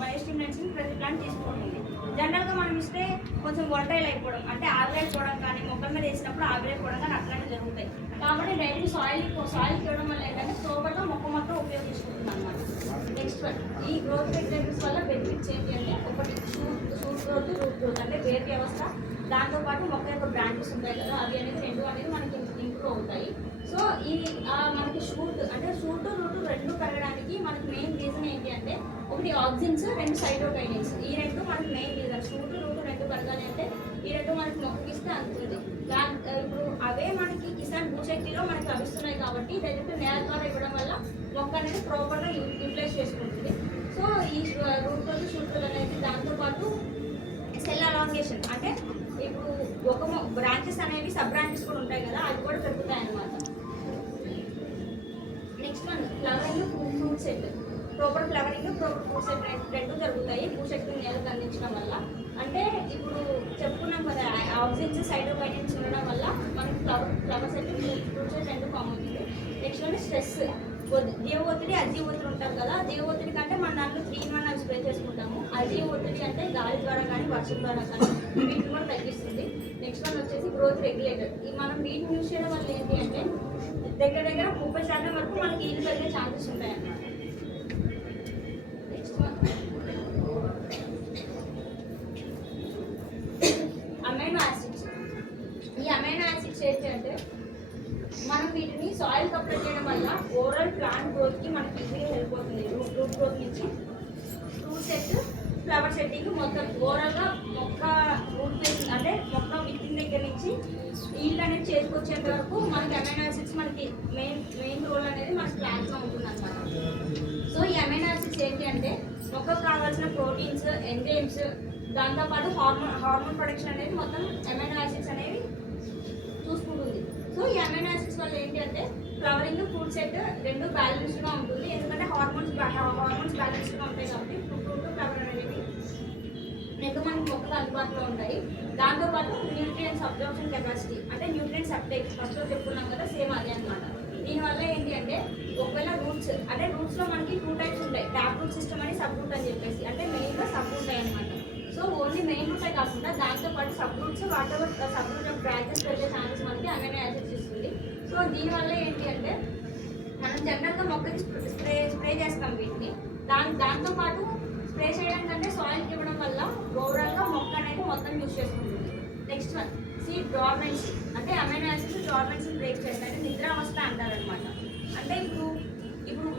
బయోస్టిమ్యులెంట్స్ని ప్రతి ప్లాంట్ తీసుకుంటుంది. జనరల్గా మనం ఇస్తే కొంచెం వోల్టైల్ అయిపోవడం అంటే ఆవిరైపోవడం కానీ మొక్కల మీద వేసినప్పుడు ఆవిరైపోవడం కానీ అట్లాంటివి జరుగుతాయి. కాబట్టి డైరెక్ట్ సాయిల్కి ఇవ్వడం వల్ల ఏంటంటే ప్రోపర్గా మొక్క మొత్తం ఉపయోగించుకుంటుంది అనమాట. నెక్స్ట్ ఈ గ్రోత్ రెగ్యులేటర్స్ వల్ల బెనిఫిట్స్ ఏంటి అంటే ఒకటి షూట్ గ్రోత్, రూట్ గ్రోత్ అంటే వేరు వ్యవస్థ, దాంతోపాటు మొక్క యొక్క బ్రాంచెస్ ఉంటాయి కదా అవి అనేది రెండు అనేది మనకి ఇంప్రూవ్ అవుతాయి. సో ఈ మనకి రూట్ రెండు పెరగడానికి మనకి మెయిన్ రీజన్ ఏంటి అంటే ఒకటి ఆక్సిన్స్, రెండు సైటోకైనిన్స్. ఈ రెండు మనకి మెయిన్ రీజన్. రూట్ రెండు పెరగాలి అంటే ఈ రెండు మనకి మొక్కకి ఇస్తే అందుతుంది. ఇప్పుడు అవే మనకి కిసాన్ భూశక్తిలో మనకి లభిస్తున్నాయి కాబట్టి డైరెక్ట్ నేల ద్వారా ఇవ్వడం వల్ల మొక్క అనేది ప్రాపర్గా యూటిలైజ్ చేసుకుంటుంది. సో ఈ రూట్ గ్రోత్, షూట్ గ్రోత్ అనేది దాంతోపాటు సెల్ అలాంగేషన్ అంటే ఇప్పుడు ఒక బ్రాంచెస్ అనేవి సబ్ బ్రాంచెస్ కూడా ఉంటాయి కదా అవి కూడా పెరుగుతాయి అన్నమాట. Next one flowering fruit set. Proper flowering, proper fruit set రెండు జరుగుతాయి భూశక్తిని నేలకు అందించడం వల్ల. అంటే ఇప్పుడు చెప్పుకున్నాం కదా, ఆక్సిజన్స్ సైటోకైనిన్స్ ఉండడం వల్ల మనకి ఫ్లవర్ సెట్ ఫ్రూట్ సెట్ రెండు ఫామ్ అవుతుంది. నెక్స్ట్ వన్ స్ట్రెస్, జీవ ఒత్తిడి అజీవ ఒత్తిడి ఉంటారు కదా. జీవ ఒత్తిడి కంటే మన దాంట్లో 3-in-1 అవి స్ప్రే చేసుకుంటాము. అజీవ ఒత్తిడి అంటే గాలి ద్వారా కానీ వర్షం ద్వారా కానీ వీటిని కూడా తగ్గిస్తుంది. నెక్స్ట్ వన్ వచ్చేసి గ్రోత్ రెగ్యులేటర్. ఈ మనం వీటిని యూజ్ చేయడం వల్ల ఏంటి అంటే దగ్గర 30% వరకు మనకి ఈల్డ్ పెరిగే ఛాన్సెస్ ఉంటాయి అన్నమాట. Next one amino acids. ఈ అమైనో యాసిడ్స్ ఏంటి అంటే మనం వీటిని సాయిల్ అప్లై చేయడం వల్ల ఓవరాల్ ప్లాంట్ గ్రోత్కి మనకి ఈజీగా హెల్ప్ అవుతుంది. రూట్ గ్రోత్ నుంచి ఫ్రూట్ సెట్, ఫ్లవర్ సెట్టింగ్ మొత్తం ఓవరాల్గా మొక్క రూట్ బేస్ అంటే మొక్క విత్తిన దగ్గర నుంచి ఈల్డ్ అనేది చేసుకొచ్చేంత వరకు మనకి అమైనో యాసిడ్స్ మనకి మెయిన్ రోల్ అనేది మన ప్లాంట్లో ఉంటుంది అన్నమాట. సో ఈ అమైనో యాసిడ్స్ ఏంటి అంటే మొక్కకు కావాల్సిన ప్రోటీన్స్, ఎంజైమ్స్, దాంతోపాటు హార్మోన్ ప్రొడక్షన్ అనేది మొత్తం అమైనో యాసిడ్స్ అనేవి చూసుకుంటుంది. సో ఈ అమైనో యాసిడ్స్ వల్ల ఏంటి అంటే ఫ్లవరింగ్, ఫ్రూట్ సెట్ రెండు బ్యాలెన్స్డ్గా ఉంటుంది. ఎందుకంటే హార్మోన్స్ బ్యాలెన్స్డ్గా ఉంటాయి కాబట్టి ఫ్రూట్, ఫ్లవర్ అనేవి రెండు మనకి మొక్కలు అందుబాటులో ఉంటాయి. దాంతోపాటు న్యూట్రియంట్స్ అబ్జర్ప్షన్ కెపాసిటీ అంటే న్యూట్రియంట్స్ అప్టేక్ ఫస్ట్లో చెప్పుకున్నాం కదా, సేమ్ అదే అనమాట. దీనివల్ల ఏంటి అంటే ఒకవేళ రూట్స్ అంటే రూట్స్లో మనకి 2 టైప్స్ ఉంటాయి, ట్యాప్ రూట్ సిస్టమ్ అని, సబ్ రూట్ అని చెప్పేసి. అంటే మెయిన్గా సబ్ ఉంటాయి అనమాట. సో ఓన్లీ మెయిన్ రూటే కాకుండా దాంతోపాటు sub roots water sub root of branches పెరిగే ఛాన్సెస్ మనకి అమైనో యాసిడ్స్ ఇస్తుంది. సో దీనివల్ల ఏంటి అంటే మనం జనరల్గా మొక్కకి స్ప్రే చేస్తాం వీటిని. దాంతోపాటు స్ప్రే చేయడం కంటే సాయిల్కి ఇవ్వడం వల్ల ఓవరాల్గా మొక్క అనేది మొత్తం యూజ్ చేసుకుంటుంది. Next one seed dormancy. అంటే అమైనో యాసిడ్స్ డార్మెన్సీ బ్రేక్ చేస్తాయి, అంటే నిద్రావస్థ అంటారనమాట. అంటే ఇప్పుడు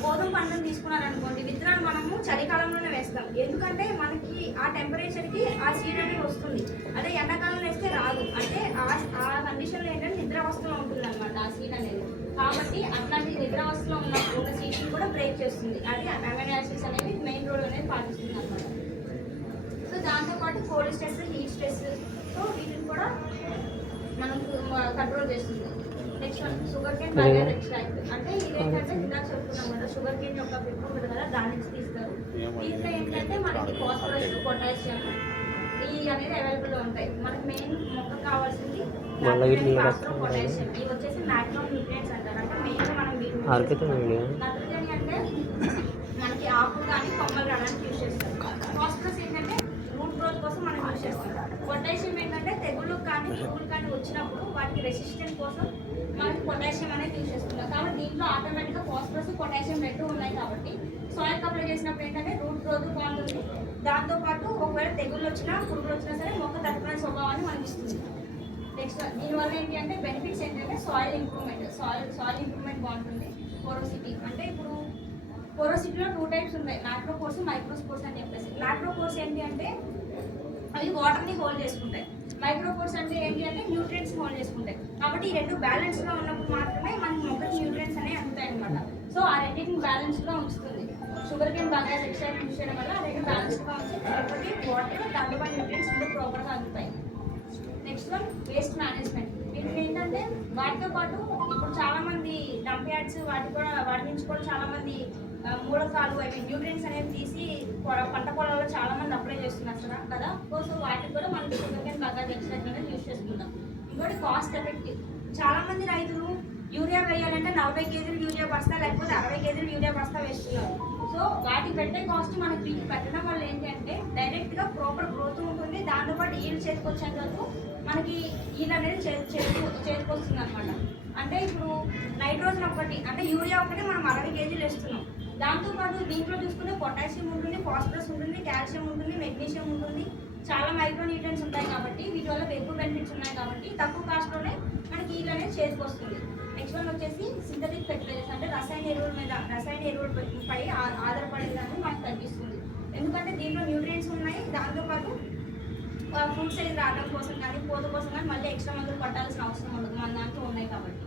గోధుమ పంటను తీసుకున్నారనుకోండి, విత్తనాలు మనము చలికాలంలోనే వేస్తాం. ఎందుకంటే మనకి ఆ టెంపరేచర్కి ఆ సీడ్ అనేది వస్తుంది. అదే ఎండాకాలంలో వేస్తే రాదు. అంటే ఆ కండిషన్లో ఏంటంటే నిద్రావస్థలో ఉంటుంది అనమాట ఆ సీడ్ అనేది. కాబట్టి అట్లాంటి నిద్రావస్థలో ఉన్న సీడ్ని కూడా బ్రేక్ చేస్తుంది. అది అమైనో యాసిడ్స్ అనేవి మెయిన్ రోల్ అనేది పాటిస్తుంది అనమాట. సో దాంతోపాటు cold stress, heat stress, so వీటిని కూడా మనం కంట్రోల్ చేస్తుంది. Next one sugar cane bagasse extract. అంటే ఇదేంటంటే ఇందాక చెప్తున్నాం కదా, షుగర్ కేన్ యొక్క పిప్పు ఉంటుంది కదా, దాని నుంచి తీస్తారు. దీంట్లో ఏంటంటే మనకి ఫాస్ఫరస్, పొటాషియం ఈ అనేది అవైలబుల్లో ఉంటాయి. మనకి మెయిన్ మొక్క కావాల్సింది పొటాషియం. ఇవి వచ్చేసి మ్యాక్రో న్యూట్రియంట్స్ అంటారు. అంటే మెయిన్గా మనం నత్రజని అంటే మనకి ఆకులు కానీ కొమ్మలు రావడానికి యూజ్ చేస్తాం. ఫాస్ఫరస్ ఏంటంటే రూట్ గ్రోత్ కోసం మనం యూజ్ చేస్తాం. పొటాషియం ఏంటంటే తెగుళ్ళు కానీ పురుగులు కానీ వచ్చినప్పుడు వాటికి రెసిస్టెంట్ కోసం మనకి పొటాషియం అనేది యూజ్ చేస్తున్నాం. కాబట్టి దీంట్లో ఆటోమేటిక్గా ఫాస్ఫరస్, పొటాషియం రెండు ఉన్నాయి. కాబట్టి సాయిల్ అప్లై చేసినప్పుడు ఏంటంటే రూట్ గ్రోత్ బాగుంటుంది. దాంతోపాటు ఒకవేళ తెగుళ్ళు వచ్చినా పురుగులు వచ్చినా సరే మొక్క తట్టుకునే స్వభావాన్ని మనకి ఇస్తుంది. నెక్స్ట్ దీనివల్ల ఏంటి అంటే బెనిఫిట్స్ ఏంటంటే సాయిల్ ఇంప్రూవ్మెంట్ బాగుంటుంది. పోరోసిటీ అంటే ఇప్పుడు పోరోసిటీలో 2 టైప్స్ ఉన్నాయి, మ్యాక్రోపోర్స్, మైక్రోస్పోర్స్ అని చెప్పేసి. మ్యాక్రోపోర్స్ ఏంటి అంటే అవి వాటర్ని హోల్డ్ చేసుకుంటాయి. మైక్రోపోర్స్ అంటే ఏంటి అంటే న్యూట్రియంట్స్ హోల్డ్ చేసుకుంటాయి. కాబట్టి ఈ రెండు బ్యాలెన్స్గా ఉన్నప్పుడు మాత్రమే మనకి మొక్కకి న్యూట్రియంట్స్ అనేవి అందుతాయి అనమాట. సో ఆ రెండింటిని బ్యాలెన్స్గా ఉంచుతుంది. Sugar cane bagasse extract use చేయడం వల్ల ఆ రెండు బ్యాలెన్స్గా ఉంచి ఒకటి వాటర్, దాంతోపాటు న్యూట్రియంట్స్ రెండు ప్రాపర్గా అందుతాయి. Next one waste management. వీటికి ఏంటంటే వాటితో పాటు ఇప్పుడు చాలామంది డంప్ యార్డ్స్ వాటి నుంచి కూడా చాలామంది మూలకాలు న్యూట్రియంట్స్ అనేవి తీసి పంట పొలాల్లో చాలామంది అప్లై చేస్తున్నారు కదా. సో వాటికి కూడా మనం షుగర్ కేన్ బగాస్ ఎక్స్ట్రాక్ట్ అనేది యూజ్ చేసుకుంటాం. ఇంకోటి కాస్ట్ ఎఫెక్టివ్. చాలామంది రైతులు యూరియా వేయాలంటే 40 కేజీలు యూరియా బస్తా లేకపోతే 60 కేజీలు యూరియా బస్తా వేస్తున్నారు. సో వాటికి పెట్టే కాస్ట్ మనకి వీటికి పెట్టడం వల్ల ఏంటి అంటే డైరెక్ట్గా ప్రాపర్ గ్రోత్ ఉంటుంది. దాంతోపాటు ఈల్డ్ చేసుకొచ్చేంత వరకు మనకి ఈల్డ్ అనేది చేతికొస్తుంది అనమాట. అంటే ఇప్పుడు నైట్రోజన్ ఒకటి అంటే యూరియా ఒకటి మనం 60 కేజీలు వేస్తున్నాం. దాంతోపాటు దీంట్లో చూసుకుంటే పొటాషియం ఉంటుంది, ఫాస్ఫరస్ ఉంటుంది, కాల్షియం ఉంటుంది, మెగ్నీషియం ఉంటుంది, చాలా మైక్రో న్యూట్రియన్స్ ఉంటాయి. కాబట్టి వీటి వల్ల ఎక్కువ బెనిఫిట్స్ ఉన్నాయి. కాబట్టి తక్కువ కాస్ట్లోనే మనకి ఈల్డ్ అనేది చేతికొస్తుంది. నెక్స్ట్ వన్ వచ్చేసి సింథటిక్ ఫెర్టిలైజర్స్. అంటే రసాయన ఎరువులపై ఆధారపడేదాన్ని మనకు తగ్గిస్తుంది. ఎందుకంటే దీంట్లో న్యూట్రియంట్స్ ఉన్నాయి. దాంతోపాటు ఫుడ్ సైజ్ రావడం కోసం కానీ పోత కోసం కానీ మళ్ళీ ఎక్స్ట్రా మందులు పట్టాల్సిన అవసరం ఉండదు, మన దాంట్లో ఉన్నాయి కాబట్టి.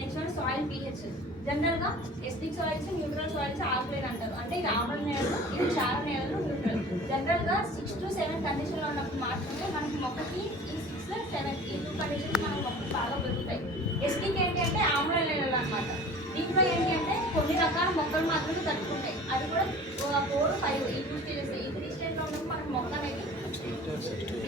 Next one soil pH. జనరల్గా ఎసిడిక్ సాయిల్స్, న్యూట్రల్ సాయిల్స్ ఆకులేదు అంటారు. అంటే ఇది ఆమ్ల నేలలు, ఇది క్షార నేలలు, న్యూట్రల్. జనరల్గా 6 to 7 కండిషన్లో ఉన్నప్పుడు మాత్రమే మనకి మొక్కకి ఈ 6 to 7 ఈ 2 కండిషన్స్ మన మొక్కలు బాగా పెరుగుతాయి. ఎసిడిక్ ఏంటి అంటే ఆమ్ల నేలలు అనమాట. దీంట్లో ఏంటి అంటే కొన్ని రకాల మొక్కలు మాత్రమే తట్టుకుంటాయి. అది కూడా 4, 5 ఈ 2 స్టేజెస్. ఈ 3 స్టేజ్లో ఉన్నప్పుడు మనకు మొక్క అనేది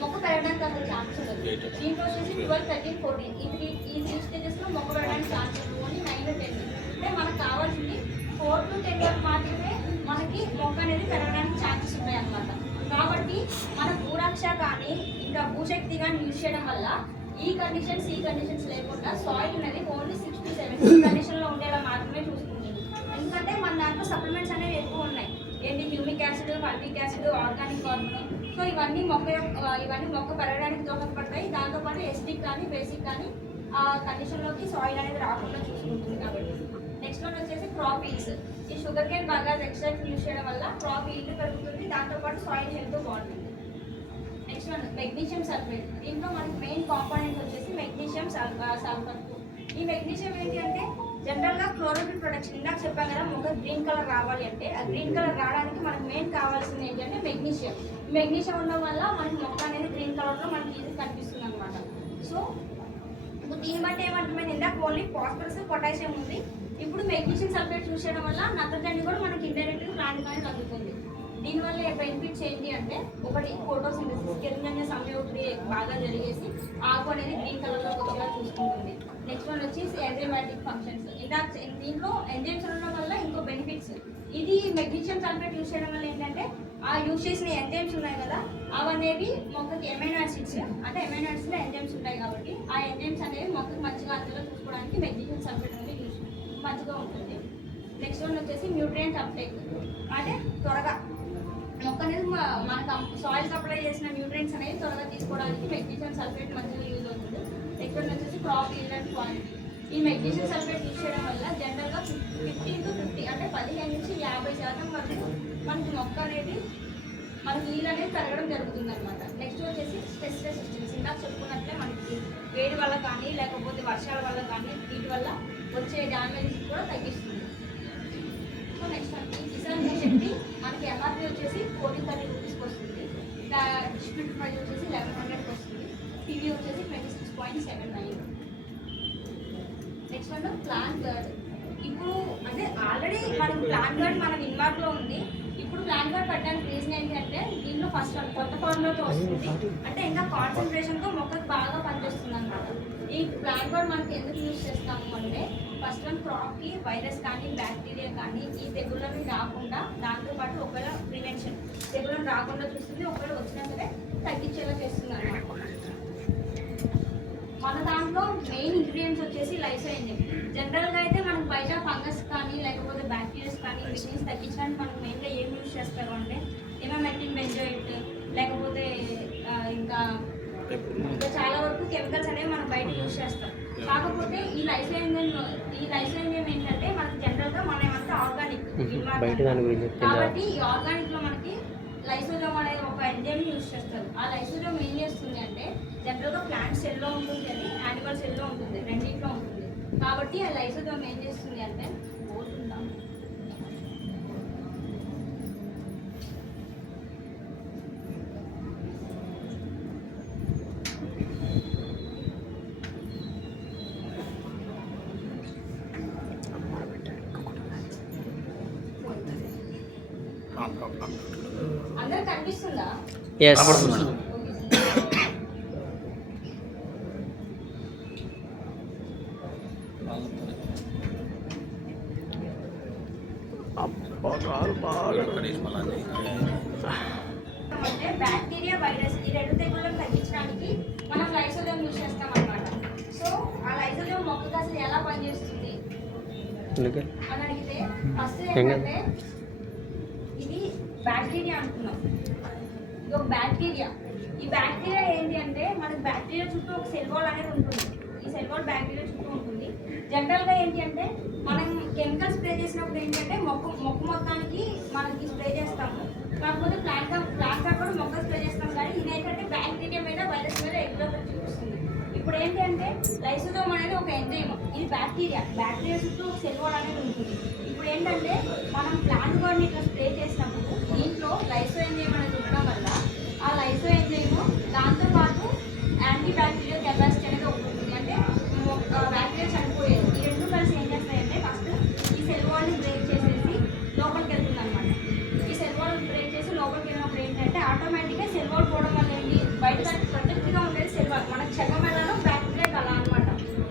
మొక్క పెరగడానికి అంత ఛాన్స్ ఉండదు. దీంట్లో వచ్చేసి 12, 13, 14 ఈ 3 స్టేజెస్లో మొక్క పెరగడానికి ఛాన్స్ ఉంటుంది. ఓన్లీ 9, 10 అంటే మనకు కావాల్సింది 4 to 10 వరకు మాత్రమే మనకి మొక్క అనేది పెరగడానికి ఛాన్సెస్ ఉన్నాయి అన్నమాట. కాబట్టి మన భూరక్ష కానీ ఇంకా భూశక్తి కానీ యూజ్ చేయడం వల్ల ఈ కండిషన్స్ లేకుండా సాయిల్ అనేది ఓన్లీ 6 to 7 కండిషన్లో ఉండేలా మాత్రమే చూసుకుంటుంది. ఎందుకంటే మన దాంట్లో సప్లిమెంట్స్ అనేవి ఎక్కువ ఉన్నాయి. ఏంటి humic acid, fulvic acid, organic carbon. So ఇవన్నీ మొక్క పెరగడానికి దోహదపడతాయి. దాంతోపాటు ఎసిడిక్ కానీ బేసిక్ కానీ ఆ కండిషన్లోకి సాయిల్ అనేది రాకుండా చూసుకుంటుంది. కాబట్టి నెక్స్ట్ వన్ వచ్చేసి క్రాప్ ఈల్స్. ఈ షుగర్ కేన్ బాగా ఎక్స్ట్రాక్ట్ యూజ్ చేయడం వల్ల క్రాప్ ఈల్డ్ పెరుగుతుంది. దాంతోపాటు సాయిల్ హెల్త్ బాగుంటుంది. Next one magnesium sulphate. దీంట్లో మనకి మెయిన్ కాంపోనెంట్ వచ్చేసి మెగ్నీషియం సల్ఫర్. ఈ మెగ్నీషియం ఏంటి అంటే జనరల్గా క్లోరోఫిల్ ప్రొడక్షన్. ఇందాక చెప్పాను కదా, మొక్క గ్రీన్ కలర్ రావాలి అంటే ఆ గ్రీన్ కలర్ రావడానికి మనకు మెయిన్ కావాల్సింది ఏంటంటే మెగ్నీషియం. మెగ్నీషియం ఉండడం వల్ల మనకి మొక్క అనేది గ్రీన్ కలర్లో మనకి ఈజీ కనిపిస్తుంది అనమాట. సో దీన్ని బట్టి ఏమంటున్నాయి, ఇందాక ఓన్లీ ఫాస్ఫరస్, పొటాషియం ఉంది. ఇప్పుడు మెగ్నీషియం సల్ఫేట్ యూజ్ చేయడం వల్ల నత్రజని కూడా మనకి ఇండైరెక్ట్గా ప్లాంట్ కానీ తగ్గుతుంది. దీనివల్ల బెనిఫిట్స్ ఏంటి అంటే ఒకటి ఫోటోసింథసిస్, కిరణజన్య సంయోగక్రియ బాగా జరిగేసి ఆకు అనేది గ్రీన్ కలర్లోకి వచ్చేలా చూసుకుంటుంది. నెక్స్ట్ వన్ వచ్చేసి ఎంజైమాటిక్ ఫంక్షన్స్. దీంట్లో ఎంజైమ్స్ ఉండడం వల్ల ఇంకో బెనిఫిట్స్. ఇది మెగ్నీషియం సల్ఫేట్ యూజ్ చేయడం వల్ల ఏంటంటే ఆ యూజ్ చేసిన ఎంజైమ్స్ ఉన్నాయి కదా, అవనేవి మొక్కకి ఎమైనో యాసిడ్స్, అంటే ఎమైనో యాసిడ్స్లో ఎంజైమ్స్ ఉంటాయి కాబట్టి ఆ ఎంజైమ్స్ అనేవి మొక్కకి మంచిగా అందులో చూసుకోవడానికి మెగ్నీషియం సల్ఫేట్ అనేది మంచిగా ఉంటుంది. నెక్స్ట్ వన్ వచ్చేసి న్యూట్రియంట్ అప్టేక్. అంటే త్వరగా మొక్క అనేది మనకు సాయిల్ సప్లై చేసిన న్యూట్రియంట్స్ అనేవి త్వరగా తీసుకోవడానికి మెగ్నీషియం సల్ఫేట్ మంచిగా యూజ్ అవుతుంది. నెక్స్ట్ వన్ వచ్చేసి క్రాప్ ఈల్డ్ అండ్ క్వాలిటీ. ఈ మెగ్నీషియం సల్ఫేట్ యూజ్ చేయడం వల్ల జనరల్గా 15 to 50 అంటే 15 నుంచి 50% వరకు మనకి మొక్క అనేది మనకి ఈల్ అనేది పెరగడం జరుగుతుంది అనమాట. నెక్స్ట్ వచ్చేసి స్ట్రెస్ రెసిస్టెన్స్. ఇందాక చెప్పుకున్నట్లే మనకి వేడి వల్ల కానీ లేకపోతే వర్షాల వల్ల కానీ వీటి వల్ల వచ్చే డ్యామేజ్ కూడా తగ్గిస్తుంది. సో నెక్స్ట్ మనకి కిసాన్ శక్తి మనకి ఎంఆర్పీ వచ్చేసి 1430 రూపీస్కి వస్తుంది. డిస్ట్రిబ్యూటర్ ప్రైస్ వచ్చేసి 1100కి వస్తుంది. పీవీ వచ్చేసి 26.79. Next one plant guard. ఇప్పుడు అంటే ఆల్రెడీ మనకు ప్లాంట్ గార్డ్ మన విన్మార్క్లో ఉంది. ఇప్పుడు ప్లాంట్ గార్డ్ పెట్టడానికి రీజన్ ఏంటి అంటే దీనిలో ఫస్ట్ కొత్త ఫార్ములాతో వస్తుంది. అంటే ఇంకా కాన్సన్ట్రేషన్తో మొక్కకు బాగా పనిచేస్తుంది అనమాట. ఈ ప్లాంట్ గార్డ్ మనకి ఎందుకు యూజ్ చేస్తాము అంటే ఫస్ట్ వన్ క్రాప్కి వైరస్ కానీ బ్యాక్టీరియా కానీ ఈ తెగుళ్ళని రాకుండా, దాంతోపాటు ఒకవేళ ప్రివెన్షన్ తెగుళ్ళని రాకుండా చూస్తుంది, ఒకవేళ వచ్చినా సరే తగ్గించేలా చేస్తుంది అన్నమాట. మన దాంట్లో మెయిన్ ఇంగ్రీడియంట్స్ వచ్చేసి లైసోఎంజైమ్. జనరల్గా అయితే మనకు బయట ఫంగస్ కానీ లేకపోతే బ్యాక్టీరియాస్ కానీ వీటిని తగ్గించడానికి మనకు మెయిన్గా ఏం యూజ్ చేస్తారు అంటే ఇమామెక్టిన్ బెంజోయిట్, లేకపోతే ఇంకా చాలా వరకు కెమికల్స్ అనేవి మనం బయట యూజ్ చేస్తాం. కాకపోతే ఈ లైసోఎంజైమ్ ఏంటంటే మనకి జనరల్గా మనం అంతా ఆర్గానిక్ కాబట్టి ఈ ఆర్గానిక్లో మనకి లైసోజోమ్ అనేది ఒక ఎంజైమ్ యూజ్ చేస్తారు. ఆ లైసోజోమ్ ఏం చేస్తుంది అంటే జనరల్గా ప్లాంట్ సెల్లో ఉంటుంది, అది యానిమల్ సెల్లో ఉంటుంది, రెండింటిలో ఉంటుంది. కాబట్టి ఆ లైసోజోమ్ ఏం చేస్తుంది అంటే పోతుందాం అందరూ కనిపిస్తుందా? అంటే బ్యాక్టీరియా, వైరస్ ఈ రెండు తెగుళ్ళను తగ్గించడానికి మనం లైసోజోమ్ యూజ్ చేస్తాం అన్నమాట. సో ఆ లైసోజోమ్ మొక్కకు అసలు ఎలా పనిచేస్తుంది అని అడిగితే ఫస్ట్ ఏంటంటే ఇది బ్యాక్టీరియా అనుకున్నాం. ఇది ఒక బ్యాక్టీరియా. ఈ బ్యాక్టీరియా ఏంటి అంటే మనకి బ్యాక్టీరియా చుట్టూ ఒక సెల్ వాల్ అనేది ఉంటుంది. ఈ సెల్ వాల్ బ్యాక్టీరియా చుట్టూ ఉంటుంది. జనరల్గా ఏంటి అంటే మనం కెమికల్ స్ప్రే చేసినప్పుడు ఏంటంటే మొక్క మొత్తానికి మనకి స్ప్రే చేస్తాము. కాకపోతే ప్లాంట్ కూడా మొక్క స్ప్రే చేస్తాం. కానీ ఇదేంటంటే బ్యాక్టీరియా మీద, వైరస్ మీద ఎక్కువగా చూపిస్తుంది. ఇప్పుడు ఏంటంటే లైసోజోమ్ అనేది ఒక ఎంజైమ్. ఇది బ్యాక్టీరియా చుట్టూ ఒక సెల్ వాల్ అనేది ఉంటుంది. ఇప్పుడు ఏంటంటే మనం ప్లాంట్ గార్డ్ని ఇట్లా స్ప్రే చేసినప్పుడు దీంట్లో లైసో ఎంజైమ్ అనేది ఉండడం వల్ల ఆ లైసో ఎంజైమ్ దాంతోపాటు యాంటీ బ్యాక్టీరియల్ కెపాసిటీ అనేది ఒకటి ఉంటుంది. అంటే బ్యాక్టీరియా చనిపోయేది. ఈ రెండు కలిసి ఏం చేస్తాయంటే ఫస్ట్ ఆటోమేటిక్గా సెల్ వాల్ పోవడం వల్ల ఏంటి బయట దానికి ప్రొటెక్ట్గా ఉండేది సెల్ వాల్, మనకి చెగం వెళ్ళడం బ్యాక్టీరియా అలా అనమాట.